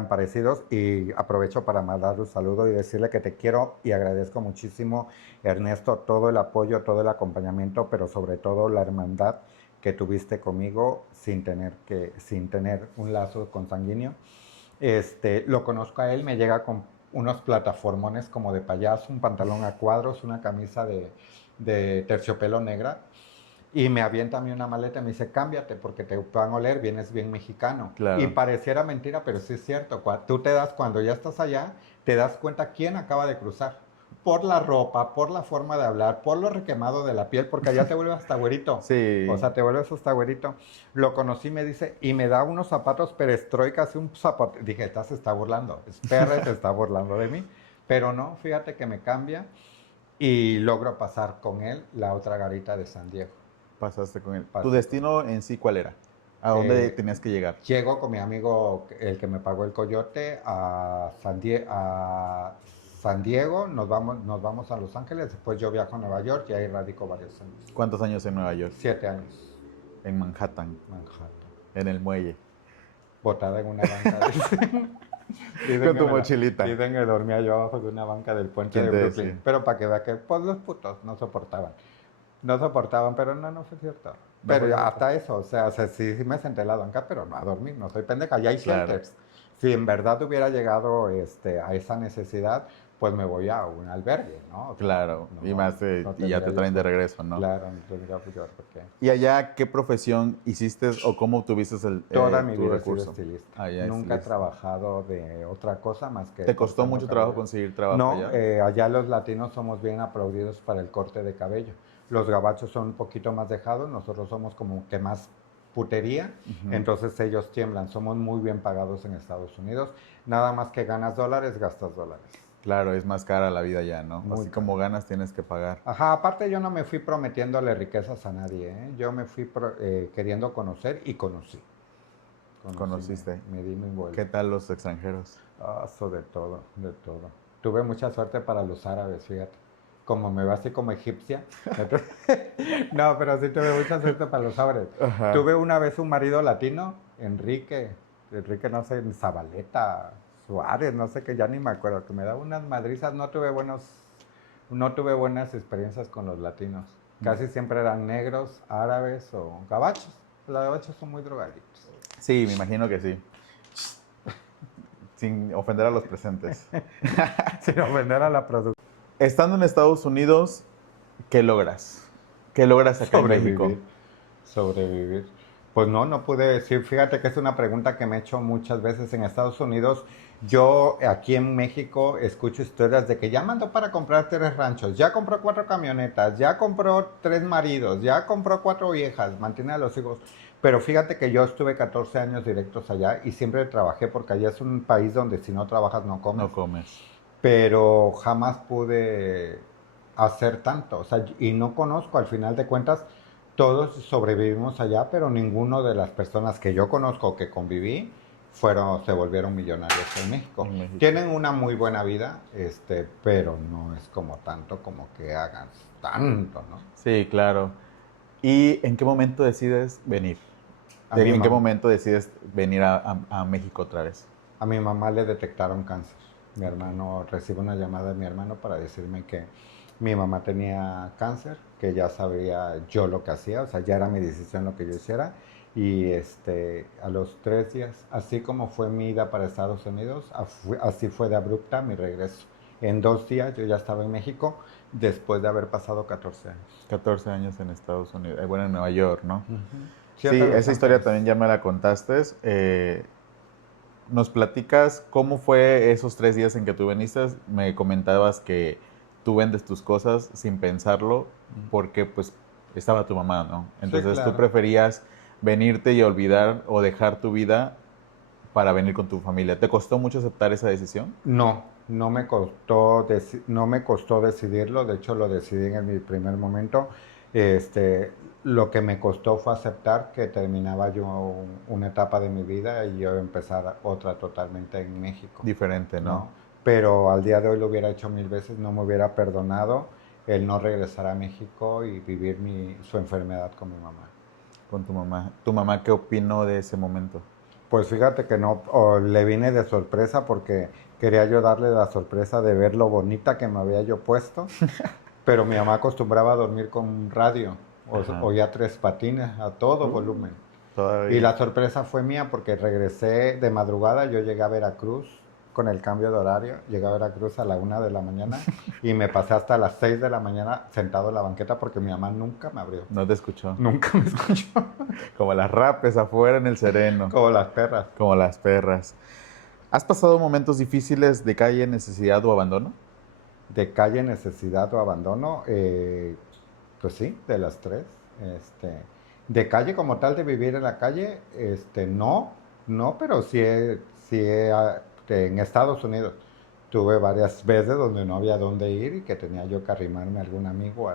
parecidos, y aprovecho para mandarle un saludo y decirle que te quiero y agradezco muchísimo, Ernesto, todo el apoyo, todo el acompañamiento, pero sobre todo la hermandad que tuviste conmigo sin tener un lazo consanguíneo. Lo conozco a él, me llega con unos plataformones como de payaso, un pantalón a cuadros, una camisa de terciopelo negra, y me avienta a mí una maleta y me dice, cámbiate porque te van a oler, vienes bien mexicano. Claro. Y pareciera mentira, pero sí es cierto. Cuando ya estás allá, te das cuenta quién acaba de cruzar. Por la ropa, por la forma de hablar, por lo requemado de la piel, porque allá te vuelves hasta güerito. Sí. O sea, te vuelves hasta güerito. Lo conocí, me dice, y me da unos zapatos perestroika, así un zapato. Dije, esta se está burlando, espera, se está burlando de mí. Pero no, fíjate que me cambia y logro pasar con él la otra garita de San Diego. Pasaste con él. Pasé ¿Tu destino en sí cuál era? ¿A dónde tenías que llegar? Llego con mi amigo, el que me pagó el coyote, a San Diego, nos vamos a Los Ángeles, después yo viajo a Nueva York y ahí radico varios años. ¿Cuántos años en Nueva York? 7 años, En Manhattan, Manhattan. en el muelle. Botada en una banca. Con tu mochilita. Dicen que dormía yo abajo de una banca del puente de ¿Quién te Brooklyn. decía? Pero para que vea que pues, los putos no soportaban. No soportaban, pero no fue cierto. Pero fue cierto. hasta eso, o sea, sí me senté en la banca, pero no a dormir, no soy pendeja. Ya hay Claro. shelters. Si en verdad hubiera llegado a esa necesidad, pues me voy a un albergue, ¿no? O sea, Claro, no, y más y ya te tendría traen yo- de regreso, ¿no? Claro, no tendría pues yo por qué. ¿Y allá qué profesión hiciste o cómo obtuviste Toda mi tu vida recurso? he sido estilista. Ah, ya, Nunca he estilista. trabajado de otra cosa más que... ¿Te costó cortando mucho trabajo cabello. conseguir trabajo No, allá? allá los latinos somos bien aplaudidos para el corte de cabello. Los gabachos son un poquito más dejados, nosotros somos como que más putería, entonces ellos tiemblan. Somos muy bien pagados en Estados Unidos. Nada más que ganas dólares, gastas dólares. Claro, es más cara la vida allá, ¿no? Muy Así cara. como ganas tienes que pagar. Ajá, aparte yo no me fui prometiéndole riquezas a nadie, ¿eh? Yo me fui queriendo conocer y conocí. Conociste. Me di mi vuelta. ¿Qué tal los extranjeros? De todo, de todo. Tuve mucha suerte para los árabes, fíjate. Como me veo así como egipcia. No, pero sí tuve mucha suerte para los árabes. Ajá. Tuve una vez un marido latino, Enrique no sé, Zabaleta, Suárez, no sé qué, ya ni me acuerdo, que me daba unas madrizas. No tuve buenas experiencias con los latinos. Casi siempre eran negros, árabes o gabachos. Los gabachos son muy drogadictos. Sí, me imagino que sí. Sin ofender a los presentes. Sin ofender a la producción. Estando en Estados Unidos, ¿qué logras? ¿Qué logras acá en México? Sobrevivir. Pues no pude decir. Fíjate que es una pregunta que me he hecho muchas veces en Estados Unidos. Yo aquí en México escucho historias de que ya mandó para comprar 3 ranchos, ya compró 4 camionetas, ya compró 3 maridos, ya compró 4 viejas, mantiene a los hijos. Pero fíjate que yo estuve 14 años directos allá y siempre trabajé porque allá es un país donde si no trabajas no comes. No comes. Pero jamás pude hacer tanto, o sea, y no conozco, al final de cuentas, todos sobrevivimos allá, pero ninguno de las personas que yo conozco que conviví se volvieron millonarios en México. En México. Tienen una muy buena vida, pero no es como tanto como que hagan tanto, ¿no? Sí, claro. ¿Y en qué momento decides venir? A mi ¿En qué mamá. momento decides venir a México otra vez? A mi mamá le detectaron cáncer. Mi hermano, recibe una llamada de mi hermano para decirme que mi mamá tenía cáncer, que ya sabía yo lo que hacía, o sea, ya era mi decisión lo que yo hiciera. Y a los 3 días, así como fue mi ida para Estados Unidos, así fue de abrupta mi regreso. En 2 días yo ya estaba en México, después de haber pasado 14 años. 14 años en Estados Unidos. Bueno, en Nueva York, ¿no? Sí, hasta Los esa historia Ángeles. también ya me la contaste. ¿Nos platicas cómo fue esos 3 días en que tú viniste? Me comentabas que tú vendes tus cosas sin pensarlo porque pues estaba tu mamá, ¿no? Entonces claro. tú preferías venirte y olvidar o dejar tu vida para venir con tu familia. ¿Te costó mucho aceptar esa decisión? No me costó, no me costó decidirlo, de hecho lo decidí en mi primer momento. Lo que me costó fue aceptar que terminaba yo una etapa de mi vida y yo empezar otra totalmente en México. Diferente, ¿no? ¿No? Pero al día de hoy lo hubiera hecho 1000 veces, no me hubiera perdonado el no regresar a México y vivir su enfermedad con mi mamá. Con tu mamá. ¿Tu mamá qué opinó de ese momento? Pues fíjate que no, le vine de sorpresa porque quería yo darle la sorpresa de ver lo bonita que me había yo puesto, pero mi mamá acostumbraba a dormir con radio, oía 3 patines a todo volumen. Todavía. Y la sorpresa fue mía porque regresé de madrugada, yo llegué a Veracruz con el cambio de horario, llegué a Veracruz a la 1 de la mañana y me pasé hasta las 6 de la mañana sentado en la banqueta porque mi mamá nunca me abrió. No te escuchó. Nunca me escuchó. Como las rapes afuera en el sereno. Como las perras. Como las perras. ¿Has pasado momentos difíciles de calle, necesidad o abandono? De calle, necesidad o abandono, pues sí, de las 3. De calle como tal, de vivir en la calle, no, pero en Estados Unidos tuve varias veces donde no había dónde ir y que tenía yo que arrimarme a algún amigo,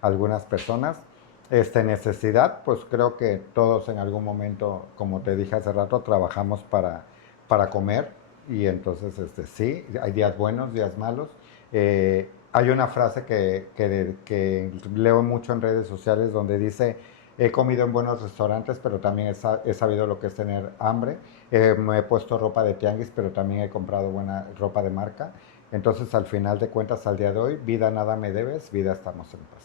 algunas personas. Necesidad, pues creo que todos en algún momento, como te dije hace rato, trabajamos para comer y entonces sí, hay días buenos, días malos. Hay una frase que leo mucho en redes sociales donde dice, he comido en buenos restaurantes, pero también he sabido lo que es tener hambre. Me he puesto ropa de tianguis, pero también he comprado buena ropa de marca. Entonces, al final de cuentas, al día de hoy, vida nada me debes, vida estamos en paz.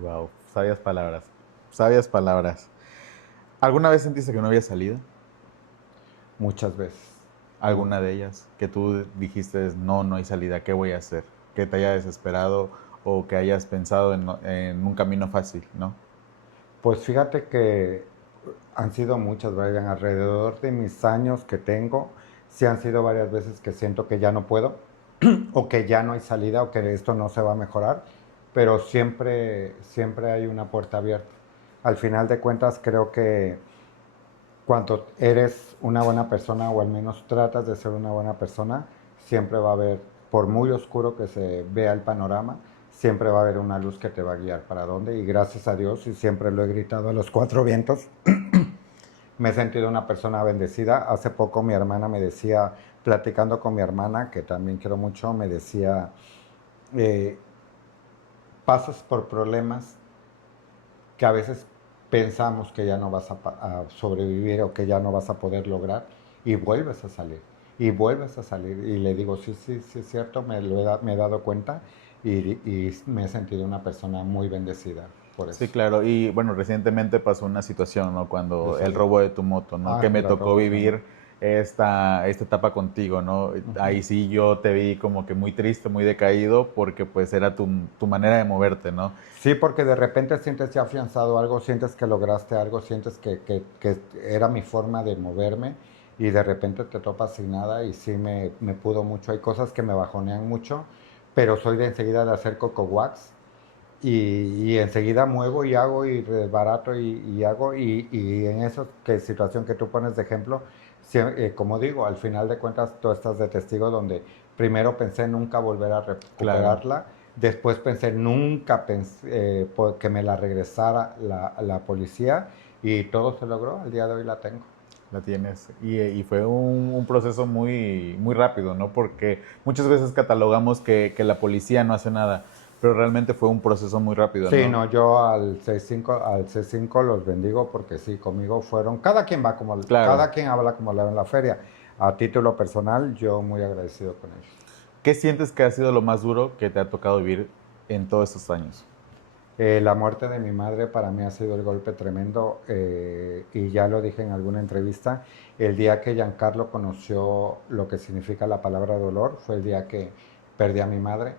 Wow, sabias palabras. Sabias palabras. ¿Alguna vez sentiste que no había salida? Muchas veces. ¿Alguna de ellas? Que tú dijiste, no, no hay salida, ¿qué voy a hacer? Que te haya desesperado o que hayas pensado en un camino fácil, ¿no? Pues fíjate que han sido muchas, Brian, alrededor de mis años que tengo, sí han sido varias veces que siento que ya no puedo, o que ya no hay salida, o que esto no se va a mejorar, pero siempre hay una puerta abierta. Al final de cuentas, creo que cuando eres una buena persona, o al menos tratas de ser una buena persona, siempre va a haber, por muy oscuro que se vea el panorama, siempre va a haber una luz que te va a guiar para dónde. Y gracias a Dios, y siempre lo he gritado a los cuatro vientos, me he sentido una persona bendecida. Hace poco mi hermana me decía, platicando con mi hermana, que también quiero mucho, me decía, eh, pasas por problemas que a veces pensamos que ya no vas a sobrevivir o que ya no vas a poder lograr y vuelves a salir y vuelves a salir. Y le digo, sí, sí, sí es cierto, me he dado cuenta y me he sentido una persona muy bendecida por Sí, eso. claro. Y bueno, recientemente pasó una situación, ¿no? Cuando De el salud. robo de tu moto, ¿no? Que me La tocó robo de vivir esta etapa contigo, ¿no? Ujú. Ahí sí yo te vi como que muy triste, muy decaído, porque pues era tu manera de moverte, ¿no? Sí, porque de repente sientes ya afianzado algo, sientes que lograste algo, sientes que era mi forma de moverme y de repente te topas sin nada y sí me pudo mucho. Hay cosas que me bajonean mucho, pero soy de enseguida de hacer coco wax y enseguida muevo y hago y barato y hago y en esa situación que tú pones de ejemplo, como digo, al final de cuentas tú estás de testigo donde primero pensé nunca volver a Claro, recuperarla, después pensé nunca que me la regresara la policía y todo se logró, al día de hoy la tengo. la tienes. Y fue un proceso muy rápido, ¿no? Porque muchas veces catalogamos que la policía no hace nada, pero realmente fue un proceso muy rápido, Sí, ¿no? no, yo al C5 los bendigo porque sí, conmigo fueron, Claro. cada quien habla como le va en la feria. A título personal, yo muy agradecido con ellos. ¿Qué sientes que ha sido lo más duro que te ha tocado vivir en todos estos años? La muerte de mi madre para mí ha sido el golpe tremendo y ya lo dije en alguna entrevista, el día que Giancarlo conoció lo que significa la palabra dolor fue el día que perdí a mi madre.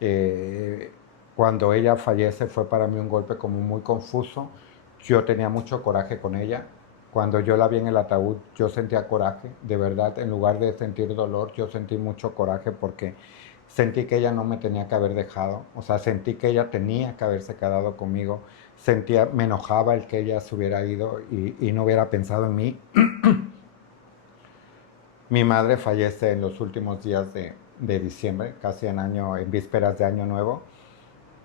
Eh, Cuando ella fallece fue para mí un golpe como muy confuso. Yo tenía mucho coraje con ella. Cuando yo la vi en el ataúd, yo sentía coraje. De verdad, en lugar de sentir dolor, yo sentí mucho coraje porque sentí que ella no me tenía que haber dejado. O sea, sentí que ella tenía que haberse quedado conmigo. Me enojaba el que ella se hubiera ido y no hubiera pensado en mí. Mi madre fallece en los últimos días de diciembre, casi en vísperas de Año Nuevo.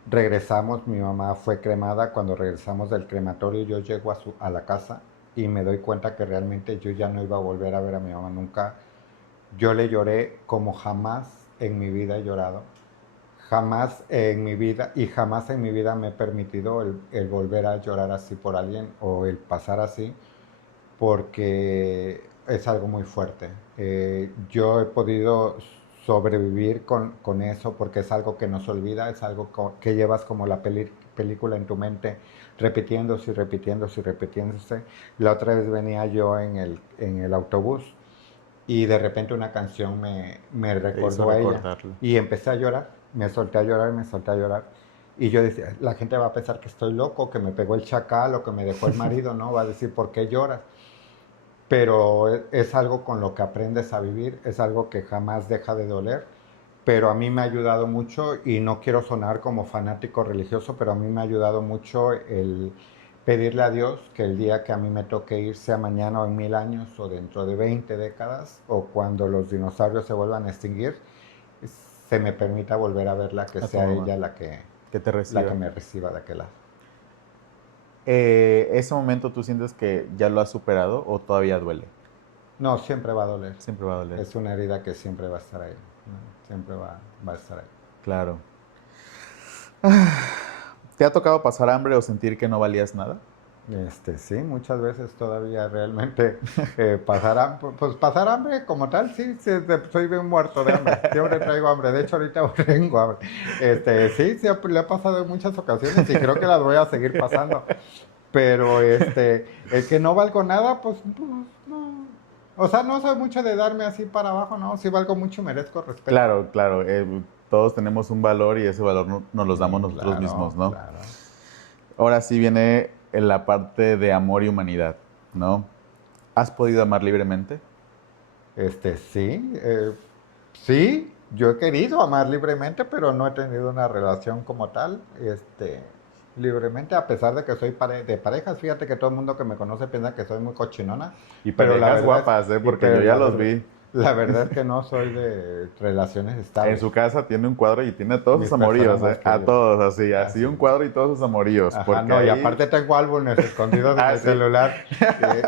Regresamos, mi mamá fue cremada. Cuando regresamos del crematorio, yo llego a la casa y me doy cuenta que realmente yo ya no iba a volver a ver a mi mamá nunca. Yo le lloré como jamás en mi vida he llorado. Jamás en mi vida y jamás en mi vida me he permitido el volver a llorar así por alguien o el pasar así porque es algo muy fuerte. Yo he podido sobrevivir con eso porque es algo que no se olvida, es algo que llevas como la película en tu mente, repitiéndose y repitiéndose y repitiéndose. La otra vez venía yo en el autobús y de repente una canción me Te hizo recordó a ella recordarlo. y empecé a llorar, me solté a llorar, me solté a llorar. Y yo decía, la gente va a pensar que estoy loco, que me pegó el chacal o que me dejó el marido, ¿no? Va a decir, ¿por qué lloras? Pero es algo con lo que aprendes a vivir, es algo que jamás deja de doler, pero a mí me ha ayudado mucho y no quiero sonar como fanático religioso, pero a mí me ha ayudado mucho el pedirle a Dios que el día que a mí me toque ir, sea mañana o en 1000 años o dentro de 20 décadas o cuando los dinosaurios se vuelvan a extinguir, se me permita volver a verla, que A tu sea mamá. ella Que te la que reciba. me reciba de aquel lado. ¿Ese momento tú sientes que ya lo has superado o todavía duele? No, siempre va a doler. Siempre va a doler. Es una herida que siempre va a estar ahí, ¿no? Siempre va a estar ahí. Claro. ¿Te ha tocado pasar hambre o sentir que no valías nada? Sí, muchas veces todavía realmente pasar hambre como tal, sí, soy bien muerto de hambre, siempre traigo hambre, de hecho ahorita tengo hambre. Sí, le ha pasado en muchas ocasiones y creo que las voy a seguir pasando, pero el que no valgo nada, pues no. O sea, no soy mucho de darme así para abajo, no, sí valgo mucho y merezco respeto. Claro, claro. Todos tenemos un valor y ese valor nos los damos nosotros Claro, mismos, ¿no? claro. Ahora sí viene en la parte de amor y humanidad, ¿no? ¿Has podido amar libremente? Sí, yo he querido amar libremente, pero no he tenido una relación como tal, libremente, a pesar de que soy de parejas. Fíjate que todo el mundo que me conoce piensa que soy muy cochinona. Y pero la parejas verdad guapas, porque yo ya los vi. La verdad es que no soy de relaciones estables. En su casa tiene un cuadro y tiene a todos Mis sus amoríos, personas a que- todos, así Así. un cuadro y todos sus amoríos. Ajá, porque no, y ahí- aparte tengo álbumes escondidos en Ah, el sí. celular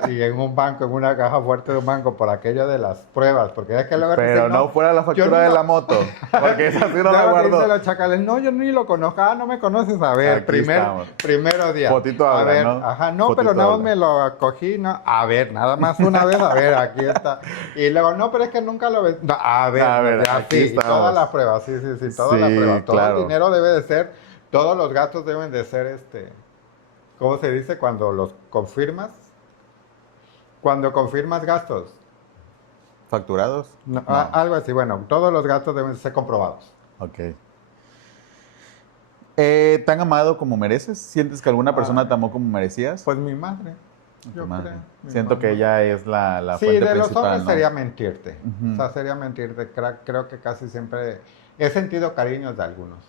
y en un banco, en una caja fuerte de un banco, por aquello de las pruebas, porque es que luego Pero dicen, no fuera la yo factura no de lo- la moto, porque esa sí no la Luego dicen guardó. los chacales, no, yo ni lo conozco, no me conoces, a ver, Aquí estamos. primero día. Fotito a habla, ver, ¿no? ajá, no, Fotito pero nada más habla. me lo acogí, no, a ver, nada más una vez, a ver, aquí está. Y luego, no, pero es que nunca lo ves, no, a ver, aquí así, y estamos. todas las pruebas, sí, todas las Sí, pruebas, todo claro. el dinero debe de ser, todos los gastos deben de ser, ¿cómo se dice cuando los confirmas? Cuando confirmas gastos. ¿Facturados? No, No. algo así, bueno, todos los gastos deben ser comprobados. Ok. ¿Te han amado como mereces? ¿Sientes que alguna persona te amó como merecías? Pues mi madre, Tu yo madre. creo. mi Siento mamá. que ella es la Sí, fuente de los principal, hombres ¿no? sería mentirte. Ujú. O sea, sería mentirte. Creo que casi siempre he sentido cariños de algunos.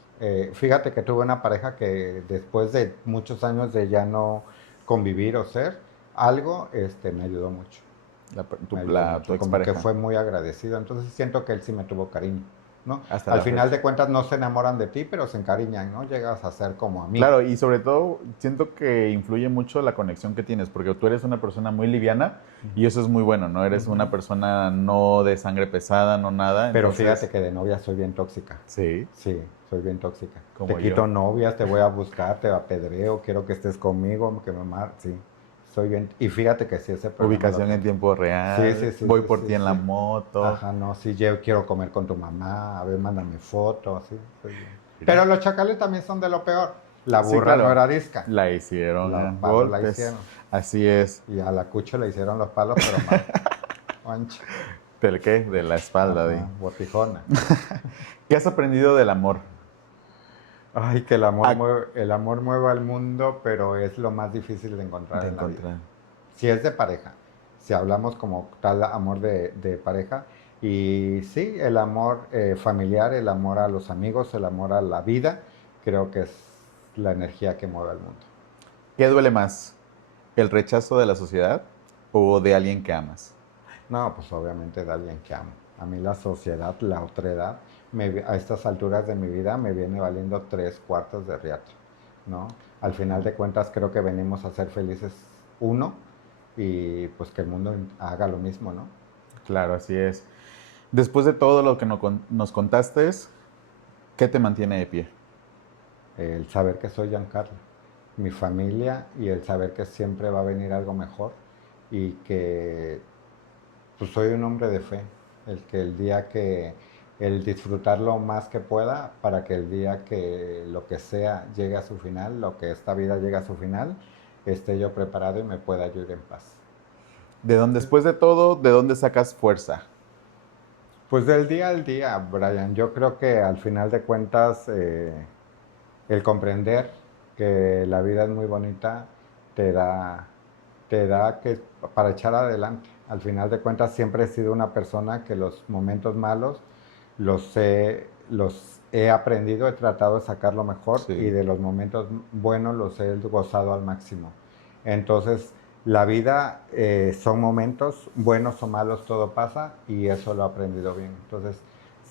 Fíjate que tuve una pareja que después de muchos años de ya no convivir o ser algo, me ayudó mucho. Tu Me ayudó mucho, ex como que pareja. fue muy agradecido. Entonces siento que él sí me tuvo cariño, ¿no? Hasta Al la final fecha. de cuentas no se enamoran de ti, pero se encariñan, ¿no? Llegas a ser como amigo. Claro, y sobre todo siento que influye mucho la conexión que tienes, porque tú eres una persona muy liviana y eso es muy bueno, ¿no? Eres una persona no de sangre pesada, no nada. Pero entonces- fíjate que de novia soy bien tóxica. Sí. Sí, soy bien tóxica. Como Te yo. quito novias, te voy a buscar, te apedreo, quiero que estés conmigo, sí, soy bien. Y fíjate que sí, ese problema Ubicación lo en tengo. tiempo real. Sí, Voy sí, por sí, ti en sí. la moto. Ajá, no, sí, yo quiero comer con tu mamá, a ver, mándame fotos, sí, soy bien. Pero los chacales también son de lo peor. La Sí, burra claro. no era arisca. La hicieron. La ¿eh? palos la Golpes. hicieron. Así es. Y a la cucho le hicieron los palos, pero mal. Ancha. ¿Del qué? De la espalda. Ajá, botijona. ¿Qué has aprendido del amor? Ay, que el amor, Ah. el amor mueve al mundo, pero es lo más difícil de encontrar en la vida. Si es de pareja, si hablamos como tal amor de pareja, y sí, el amor familiar, el amor a los amigos, el amor a la vida, creo que es la energía que mueve al mundo. ¿Qué duele más? ¿El rechazo de la sociedad o de alguien que amas? No, pues obviamente de alguien que amo. A mí la sociedad, la otredad, a estas alturas de mi vida me viene valiendo 3/4 de riata, ¿no? Al final de cuentas creo que venimos a ser felices uno y pues que el mundo haga lo mismo, ¿no? Claro, así es. Después de todo lo que nos contaste, ¿qué te mantiene de pie? El saber que soy Giancarlo, mi familia y el saber que siempre va a venir algo mejor y que pues soy un hombre de fe, el disfrutar lo más que pueda para que el día que lo que sea llegue a su final, lo que esta vida llegue a su final, esté yo preparado y me pueda ir en paz. Después de todo, ¿de dónde sacas fuerza? Pues del día al día, Brian, yo creo que al final de cuentas el comprender que la vida es muy bonita te da que para echar adelante. Al final de cuentas siempre he sido una persona que los momentos malos los he aprendido, he tratado de sacar lo mejor Sí. y de los momentos buenos los he gozado al máximo. Entonces, la vida son momentos, buenos o malos, todo pasa y eso lo he aprendido bien. Entonces,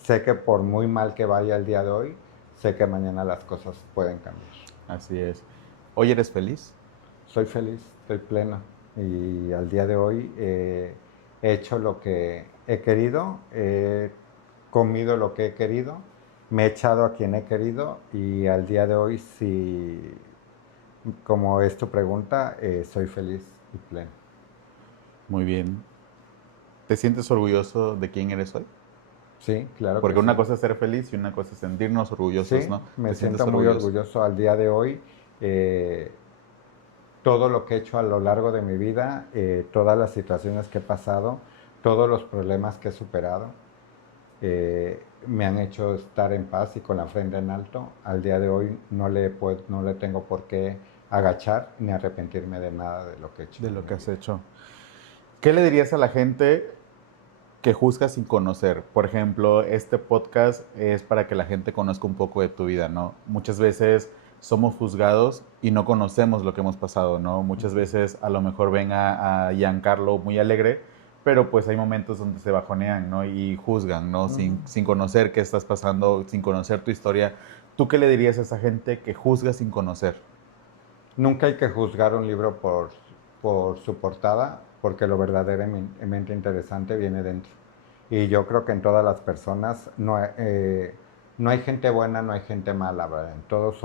sé que por muy mal que vaya el día de hoy, sé que mañana las cosas pueden cambiar. Así es. ¿Hoy eres feliz? soy feliz, estoy pleno y al día de hoy he hecho lo que he querido, he comido lo que he querido, me he echado a quien he querido y al día de hoy, si, como es tu pregunta, soy feliz y pleno. Muy bien. ¿Te sientes orgulloso de quién eres hoy? Sí, claro Porque que una sí. cosa es ser feliz y una cosa es sentirnos orgullosos, Sí, ¿no? me ¿Te sientes siento muy orgulloso? orgulloso al día de hoy. eh, Todo lo que he hecho a lo largo de mi vida, todas las situaciones que he pasado, todos los problemas que he superado, me han hecho estar en paz y con la frente en alto. Al día de hoy no le tengo por qué agachar ni arrepentirme de nada de lo que he hecho De en lo mi que has vida. hecho. ¿Qué le dirías a la gente que juzga sin conocer? Por ejemplo, este podcast es para que la gente conozca un poco de tu vida, ¿no? Muchas veces somos juzgados y no conocemos lo que hemos pasado, ¿no? Muchas veces a lo mejor ven a Giancarlo muy alegre, pero pues hay momentos donde se bajonean, ¿no? Y juzgan, ¿no? Sin conocer qué estás pasando, sin conocer tu historia. ¿Tú qué le dirías a esa gente que juzga sin conocer? Nunca hay que juzgar un libro por su portada, porque lo verdaderamente interesante viene dentro. Y yo creo que en todas las personas no hay gente buena, no hay gente mala, ¿verdad? Todos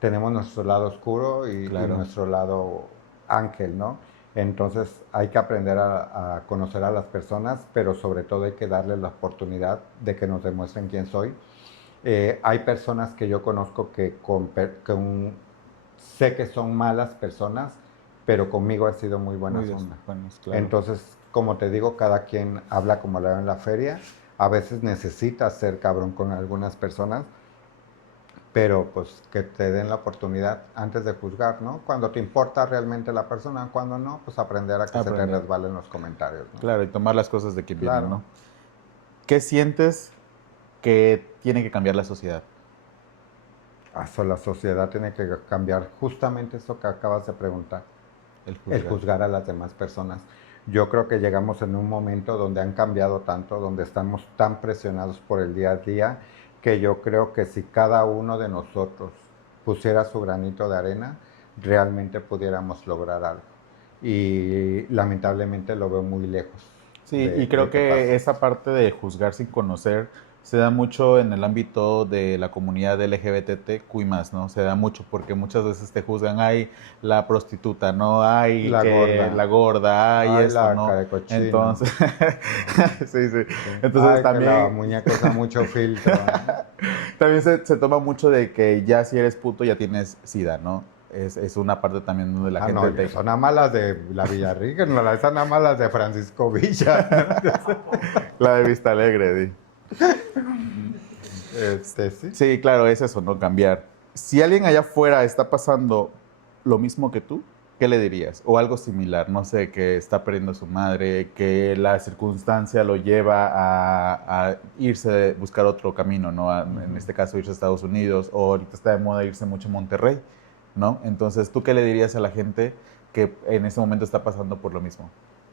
tenemos nuestro lado oscuro y Claro. nuestro lado ángel, ¿no? Entonces hay que aprender a conocer a las personas, pero sobre todo hay que darles la oportunidad de que nos demuestren quién soy. Hay personas que yo conozco sé que son malas personas, pero conmigo han sido muy Muy buenas ondas. buenos, claro. Entonces, como te digo, cada quien habla como le va en la feria. A veces necesitas ser cabrón con algunas personas, pero pues que te den la oportunidad antes de juzgar, ¿no? Cuando te importa realmente la persona, cuando no, pues aprender a que se te Aprender. resbalen los comentarios, ¿no? Claro, y tomar las cosas de quien vienen, Claro. ¿no? ¿Qué sientes que tiene que cambiar la sociedad? La sociedad tiene que cambiar justamente eso que acabas de preguntar. El juzgar a las demás personas. Yo creo que llegamos en un momento donde han cambiado tanto, donde estamos tan presionados por el día a día, que yo creo que si cada uno de nosotros pusiera su granito de arena, realmente pudiéramos lograr algo. Y lamentablemente lo veo muy lejos Sí, y creo que que pase. esa parte de juzgar sin conocer se da mucho en el ámbito de la comunidad LGBTQ+, ¿no? Se da mucho porque muchas veces te juzgan, ay, la prostituta, ¿no? Ay, La que gorda. la gorda, ay, Ay, esto, la ¿no? cara de cochino. Entonces, sí, sí. Sí. Entonces Ay, que la también, muñeca usa mucho filtro. también se toma mucho de que ya si eres puto ya tienes sida, ¿no? Es una parte también donde la Ah, gente no, son nada más las de la Villarrica, no, esas nada más las de Francisco Villa. La de Vista Alegre, di. Sí. Sí, claro, es eso, ¿no? Cambiar. Si alguien allá afuera está pasando lo mismo que tú, ¿qué le dirías? O algo similar, no sé, que está perdiendo a su madre, que la circunstancia lo lleva a irse, buscar otro camino, ¿no? En este caso, irse a Estados Unidos, o ahorita está de moda irse mucho a Monterrey, ¿no? Entonces, ¿tú qué le dirías a la gente que en ese momento está pasando por lo mismo?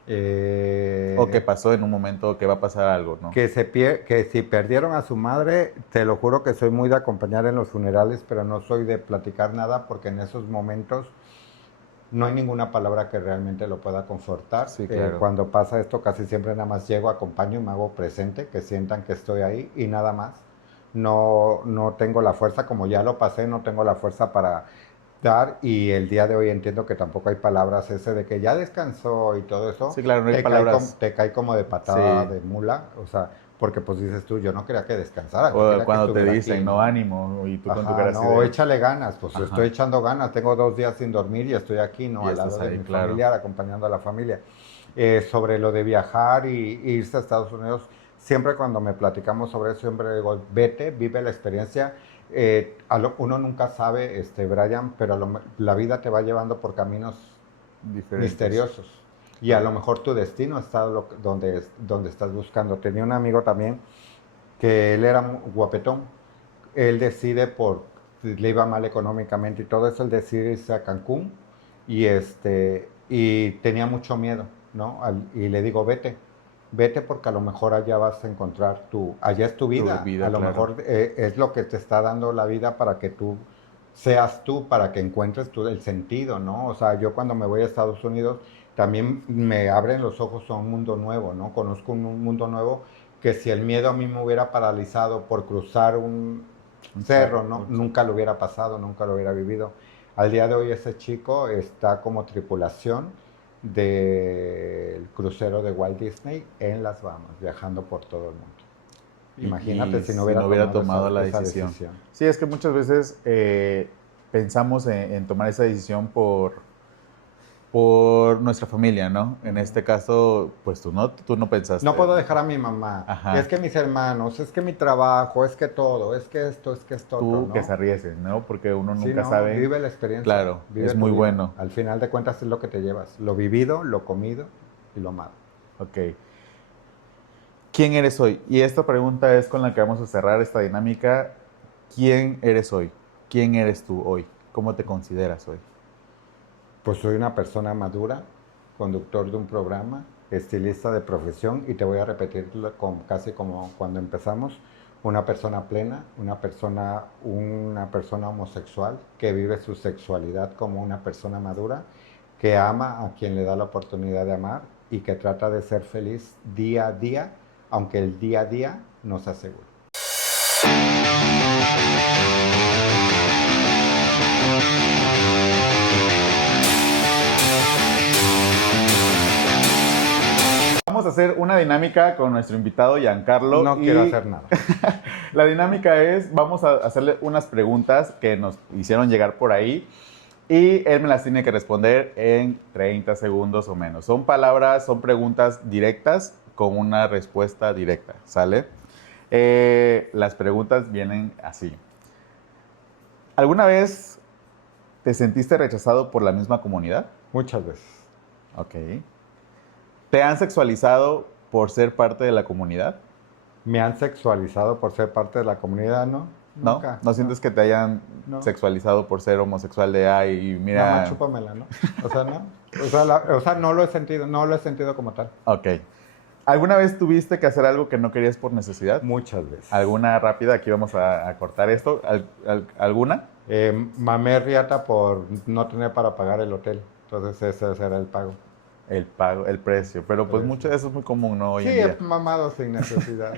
O que pasó en un momento, que va a pasar algo, ¿no? Que si perdieron a su madre, te lo juro que soy muy de acompañar en los funerales, pero no soy de platicar nada porque en esos momentos no hay ninguna palabra que realmente lo pueda confortar. Sí, claro. Cuando pasa esto, casi siempre nada más llego, acompaño y me hago presente, que sientan que estoy ahí y nada más. No tengo la fuerza, como ya lo pasé, no tengo la fuerza para dar y el día de hoy entiendo que tampoco hay palabras ese de que ya descansó y todo eso. Sí, claro, no hay te palabras. te cae como de patada Sí. de mula, o sea, porque pues dices tú, yo no quería que descansara, yo O quería que cuando te estuviera dicen, aquí, no, ánimo, y tú con tu Ajá, cara así no, de... échale ganas, pues Ajá. estoy echando ganas, tengo 2 días sin dormir y estoy aquí, ¿no? Y Al lado estás de ahí, mi claro. familiar, acompañando a la familia. Sobre lo de viajar y irse a Estados Unidos, siempre cuando me platicamos sobre eso, siempre digo, vete, vive la experiencia. Uno nunca sabe, Brian, pero la vida te va llevando por caminos Diferentes. misteriosos. Y a lo mejor tu destino está donde estás buscando. Tenía un amigo también que él era guapetón. Él decide le iba mal económicamente y todo eso, él decide irse a Cancún y tenía mucho miedo, ¿no? Y le digo, vete porque a lo mejor allá vas a encontrar allá es tu vida, a lo claro. mejor es lo que te está dando la vida para que tú seas tú para que encuentres tú el sentido, ¿no? O sea, yo cuando me voy a Estados Unidos también me abren los ojos a un mundo nuevo, ¿no? Conozco un mundo nuevo que si el miedo a mí me hubiera paralizado por cruzar un cerro, ¿no? Nunca lo hubiera pasado, nunca lo hubiera vivido. Al día de hoy ese chico está como tripulación del crucero de Walt Disney en las Bahamas, viajando por todo el mundo. Imagínate si no hubiera tomado esa la decisión. Sí, es que muchas veces pensamos en tomar esa decisión por nuestra familia, ¿no? En este caso, pues tú no pensaste. No puedo dejar a mi mamá. Ajá. Es que mis hermanos, es que mi trabajo, es que todo, es que esto, es que esto Tú otro, ¿no? que se arriesgues, ¿no? Porque uno Sí, nunca no, sabe. vive la experiencia. Claro, vive es tu muy vida. bueno. Al final de cuentas es lo que te llevas. Lo vivido, lo comido y lo amado. Ok. ¿Quién eres hoy? Y esta pregunta es con la que vamos a cerrar esta dinámica. ¿Quién eres hoy? ¿Quién eres tú hoy? ¿Cómo te consideras hoy? Pues soy una persona madura, conductor de un programa, estilista de profesión y te voy a repetir casi como cuando empezamos, una persona plena, una persona homosexual que vive su sexualidad como una persona madura, que ama a quien le da la oportunidad de amar y que trata de ser feliz día a día, aunque el día a día no se asegure. Vamos a hacer una dinámica con nuestro invitado Giancarlo. No quiero hacer nada. La dinámica es, vamos a hacerle unas preguntas que nos hicieron llegar por ahí y él me las tiene que responder en 30 segundos o menos. Son palabras, son preguntas directas con una respuesta directa, ¿sale? Las preguntas vienen así. ¿Alguna vez te sentiste rechazado por la misma comunidad? Muchas veces. Ok. ¿Te han sexualizado por ser parte de la comunidad? ¿Me han sexualizado por ser parte de la comunidad? No. ¿No? Nunca. ¿No sientes que te hayan sexualizado por ser homosexual de ay, mira? Nada más chúpamela, ¿no? O sea, no. O sea, no lo he sentido como tal. Ok. ¿Alguna vez tuviste que hacer algo que no querías por necesidad? Muchas veces. ¿Alguna rápida? Aquí vamos a cortar esto. ¿Alguna? Mamé riata por no tener para pagar el hotel. Entonces ese era el pago. El pago, el precio. Pero pues mucho eso es muy común, ¿no? Hoy en día. Sí, mamado sin necesidad.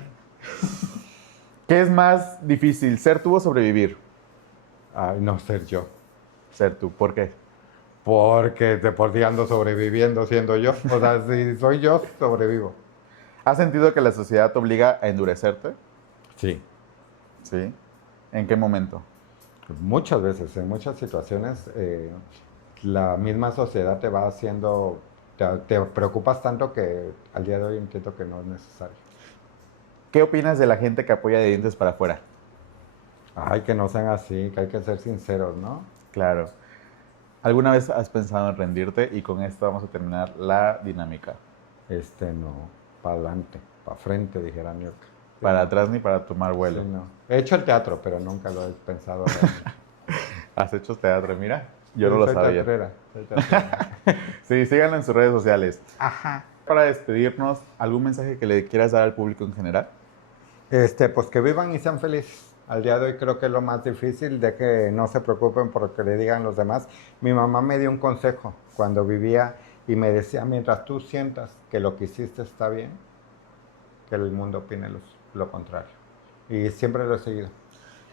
¿Qué es más difícil, ser tú o sobrevivir? Ay, no ser yo. Ser tú. ¿Por qué? Porque de por sí ando sobreviviendo siendo yo. O sea, si soy yo, sobrevivo. ¿Has sentido que la sociedad te obliga a endurecerte? Sí. ¿Sí? ¿En qué momento? Muchas veces, en muchas situaciones, la misma sociedad te va haciendo, te preocupas tanto que al día de hoy entiendo que no es necesario. ¿Qué opinas de la gente que apoya de dientes para afuera? Ay, que no sean así, que hay que ser sinceros, ¿no? Claro. ¿Alguna vez has pensado en rendirte? Y con esto vamos a terminar la dinámica. No, para adelante, para frente, dijera New York. Para atrás ni para tomar vuelo. Sí, no. He hecho el teatro, pero nunca lo he pensado. ¿Has hecho teatro? Mira, yo no lo sabía. Soy teatrera. Sí, síganlo en sus redes sociales. Ajá. Para despedirnos, ¿algún mensaje que le quieras dar al público en general? Pues que vivan y sean felices. Al día de hoy creo que es lo más difícil, de que no se preocupen por lo que le digan los demás. Mi mamá me dio un consejo cuando vivía y me decía, mientras tú sientas que lo que hiciste está bien, que el mundo opine lo contrario. Y siempre lo he seguido.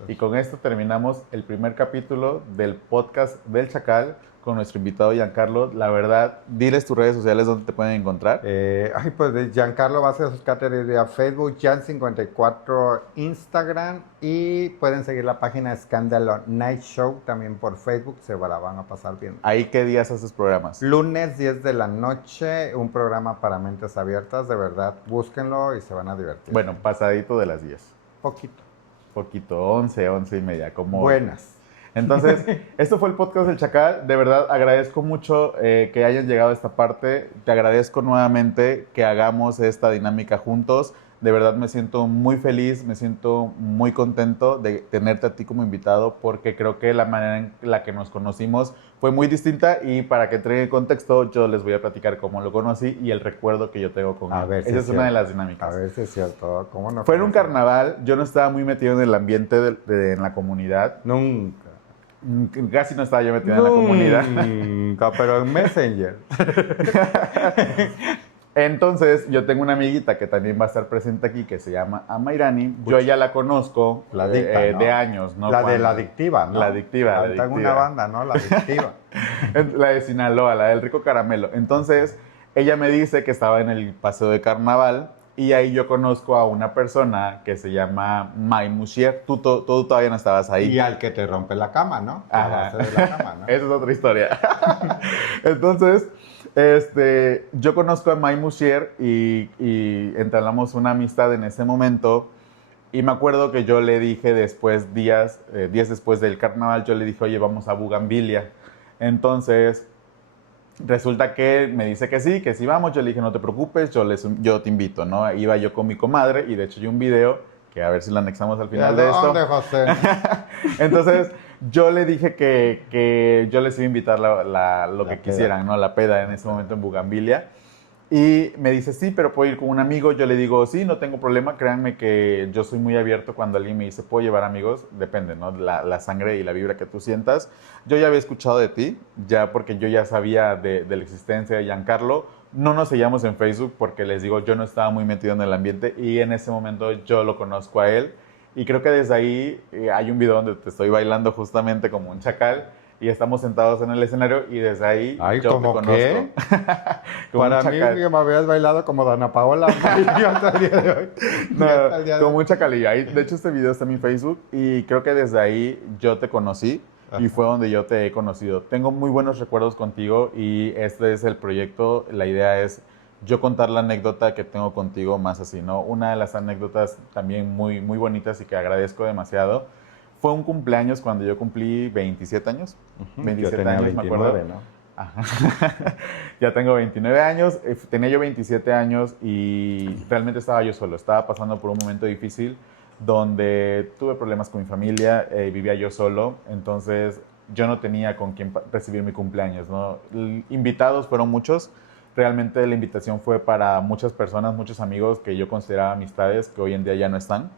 Y con esto terminamos el primer capítulo del podcast del Chacal con nuestro invitado Giancarlo. La verdad, diles tus redes sociales donde te pueden encontrar. Pues Giancarlo Vázquez Categoría Facebook, Jan54 Instagram y pueden seguir la página Escándalo Night Show también por Facebook, se la van a pasar bien. ¿Ahí qué días haces programas? Lunes 10 de la noche, un programa para mentes abiertas, de verdad, búsquenlo y se van a divertir. Bueno, pasadito de las 10. Poquito, 11 y media. Como buenas. Entonces, esto fue el podcast del Chacal. De verdad, agradezco mucho que hayan llegado a esta parte. Te agradezco nuevamente que hagamos esta dinámica juntos. De verdad me siento muy feliz, me siento muy contento de tenerte a ti como invitado porque creo que la manera en la que nos conocimos fue muy distinta y para que entreguen contexto yo les voy a platicar cómo lo conocí y el recuerdo que yo tengo con él. Esa es una de las dinámicas. A ver si es cierto. ¿Cómo no? Fue en un carnaval, yo no estaba muy metido en el ambiente en la comunidad. Nunca. Casi no estaba yo metido en la comunidad. Nunca, pero en Messenger. Entonces, yo tengo una amiguita que también va a estar presente aquí, que se llama Amairani. Yo ya la conozco La adicta, ¿no? de años, ¿no? La de la adictiva, ¿no? La adictiva, la Tengo adictiva. una banda, ¿no? La adictiva. La de Sinaloa, la del Rico Caramelo. Entonces, ella me dice que estaba en el paseo de carnaval y ahí yo conozco a una persona que se llama May Musier. Tú todavía no estabas ahí. Y al que te rompe la cama, ¿no? La Ajá. base de la cama, ¿no? Esa es otra historia. Entonces, yo conozco a May Musier y entablamos una amistad en ese momento. Y me acuerdo que yo le dije después, días después del carnaval, yo le dije, oye, vamos a Bugambilia. Entonces, resulta que me dice que sí vamos. Yo le dije, no te preocupes, yo te invito, ¿no? Iba yo con mi comadre y de hecho hay un video que a ver si lo anexamos al final de esto. ¿Dónde, José? Entonces, yo le dije que yo les iba a invitar lo que peda. quisieran, ¿no? La peda en ese momento en Bugambilia. Y me dice, sí, pero puedo ir con un amigo. Yo le digo, sí, no tengo problema. Créanme que yo soy muy abierto cuando alguien me dice, ¿puedo llevar amigos? Depende, ¿no? La sangre y la vibra que tú sientas. Yo ya había escuchado de ti, ya porque yo ya sabía de la existencia de Giancarlo. No nos seguíamos en Facebook porque les digo, yo no estaba muy metido en el ambiente y en ese momento yo lo conozco a él. Y creo que desde ahí hay un video donde te estoy bailando justamente como un chacal y estamos sentados en el escenario y desde ahí Ay, yo te ¿cómo conozco. qué? Como Para un mí chacal. que me habías bailado como Dana Paola. Yo hasta el día de hoy. No, Yo hasta el día de como hoy. un chacalillo. Ahí, de hecho, este video está en mi Facebook y creo que desde ahí yo te conocí y Ajá. fue donde yo te he conocido. Tengo muy buenos recuerdos contigo y este es el proyecto. La idea es yo contar la anécdota que tengo contigo más así, ¿no? Una de las anécdotas también muy, muy bonitas y que agradezco demasiado fue un cumpleaños cuando yo cumplí 27 años. Yo 27 tenía años, me acuerdo. 29, ¿no? Ajá. Ya tengo 29 años, tenía yo 27 años y realmente estaba yo solo, estaba pasando por un momento difícil donde tuve problemas con mi familia, vivía yo solo, entonces yo no tenía con quién recibir mi cumpleaños, ¿no? Invitados fueron muchos, realmente la invitación fue para muchas personas, muchos amigos que yo consideraba amistades que hoy en día ya no están.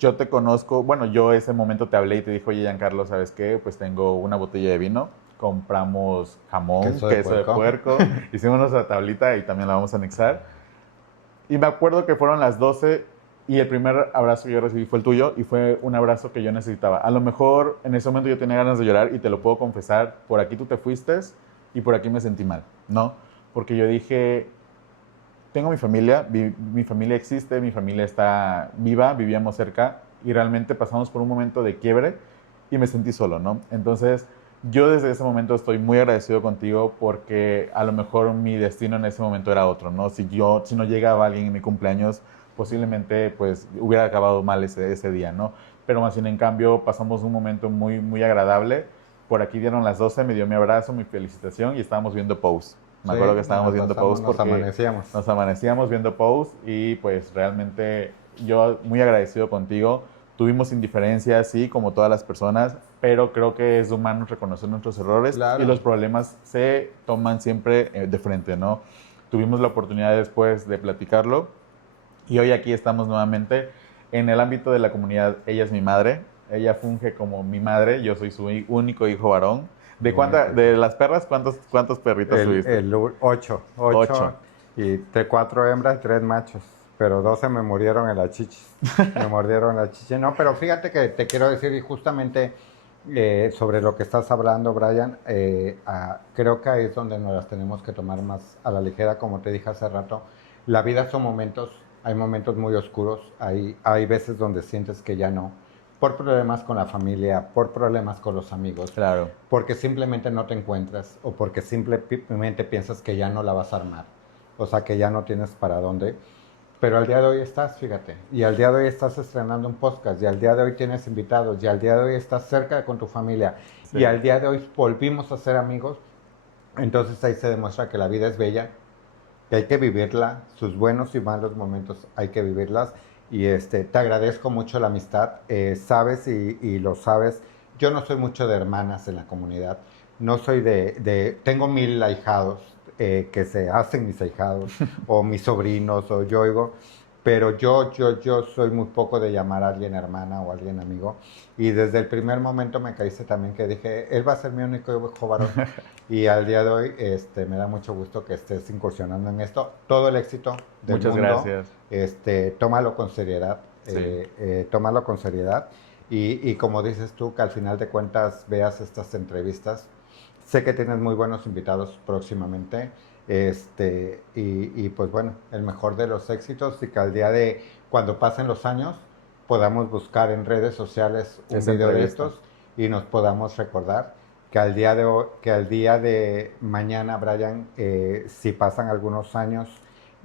Yo te conozco, bueno, yo ese momento te hablé y te dije, oye, Giancarlo, ¿sabes qué? Pues tengo una botella de vino, compramos jamón, queso de puerco, hicimos nuestra tablita y también la vamos a anexar. Y me acuerdo que fueron las 12 y el primer abrazo que yo recibí fue el tuyo y fue un abrazo que yo necesitaba. A lo mejor en ese momento yo tenía ganas de llorar y te lo puedo confesar, por aquí tú te fuiste y por aquí me sentí mal, ¿no? Porque yo dije, tengo mi familia, mi familia existe, mi familia está viva, vivíamos cerca y realmente pasamos por un momento de quiebre y me sentí solo, ¿no? Entonces, yo desde ese momento estoy muy agradecido contigo porque a lo mejor mi destino en ese momento era otro, ¿no? Si no llegaba alguien en mi cumpleaños, posiblemente pues hubiera acabado mal ese día, ¿no? Pero más bien en cambio pasamos un momento muy, muy agradable. Por aquí dieron las 12, me dio mi abrazo, mi felicitación y estábamos viendo Pose. Me acuerdo que estábamos viendo Pose porque nos amanecíamos viendo Pose y pues realmente yo muy agradecido contigo. Tuvimos indiferencias, sí, como todas las personas, pero creo que es humano reconocer nuestros errores Claro. y los problemas se toman siempre de frente, ¿no? Tuvimos la oportunidad después de platicarlo y hoy aquí estamos nuevamente en el ámbito de la comunidad. Ella es mi madre, ella funge como mi madre, yo soy su único hijo varón. ¿De las perras cuántos perritos tuviste? 8. Ocho. Y 4 hembras y 3 machos. Pero 12 me murieron en la chichi. Me mordieron la chichi. No, pero fíjate que te quiero decir, y justamente sobre lo que estás hablando, Brian, creo que ahí es donde nos las tenemos que tomar más a la ligera, como te dije hace rato. La vida son momentos, hay momentos muy oscuros, hay veces donde sientes que ya no. Por problemas con la familia, por problemas con los amigos. Claro. Porque simplemente no te encuentras o porque simplemente piensas que ya no la vas a armar. O sea, que ya no tienes para dónde. Pero al día de hoy estás, fíjate. Y al día de hoy estás estrenando un podcast. Y al día de hoy tienes invitados. Y al día de hoy estás cerca con tu familia. Sí. Y al día de hoy volvimos a ser amigos. Entonces ahí se demuestra que la vida es bella. Que hay que vivirla. Sus buenos y malos momentos hay que vivirlas. Y te agradezco mucho la amistad, sabes y lo sabes, yo no soy mucho de hermanas en la comunidad, no soy tengo 1000 ahijados que se hacen mis ahijados o mis sobrinos o yo oigo, pero yo soy muy poco de llamar a alguien hermana o a alguien amigo. Y desde el primer momento me caíste también que dije, él va a ser mi único hijo varón. Y al día de hoy me da mucho gusto que estés incursionando en esto. Todo el éxito del Muchas mundo. gracias. Tómalo con seriedad. Sí. Tómalo con seriedad. Y como dices tú, que al final de cuentas veas estas entrevistas. Sé que tienes muy buenos invitados próximamente. Y pues bueno, el mejor de los éxitos y que al día de cuando pasen los años podamos buscar en redes sociales un Esa video de entrevista. estos y nos podamos recordar que al día de hoy, que al día de mañana, Brian, si pasan algunos años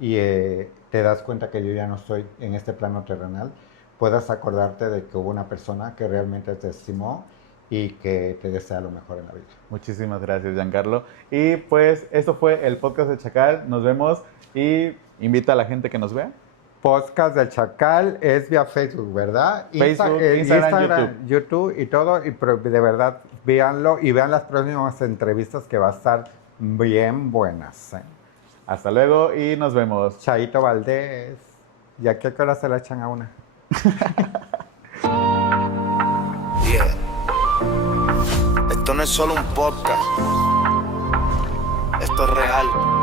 y te das cuenta que yo ya no estoy en este plano terrenal, puedas acordarte de que hubo una persona que realmente te estimó y que te desea lo mejor en la vida. Muchísimas gracias, Giancarlo. Y pues esto fue el podcast de Chacal. Nos vemos y invita a la gente que nos vea. Podcast del Chacal es vía Facebook, ¿verdad? Facebook, Instagram, YouTube y todo. Y de verdad, véanlo y vean las próximas entrevistas que va a estar bien buenas. Hasta luego y nos vemos. Chaito Valdés. ¿Y a qué hora se la echan a una? Yeah. Esto no es solo un podcast. Esto es real.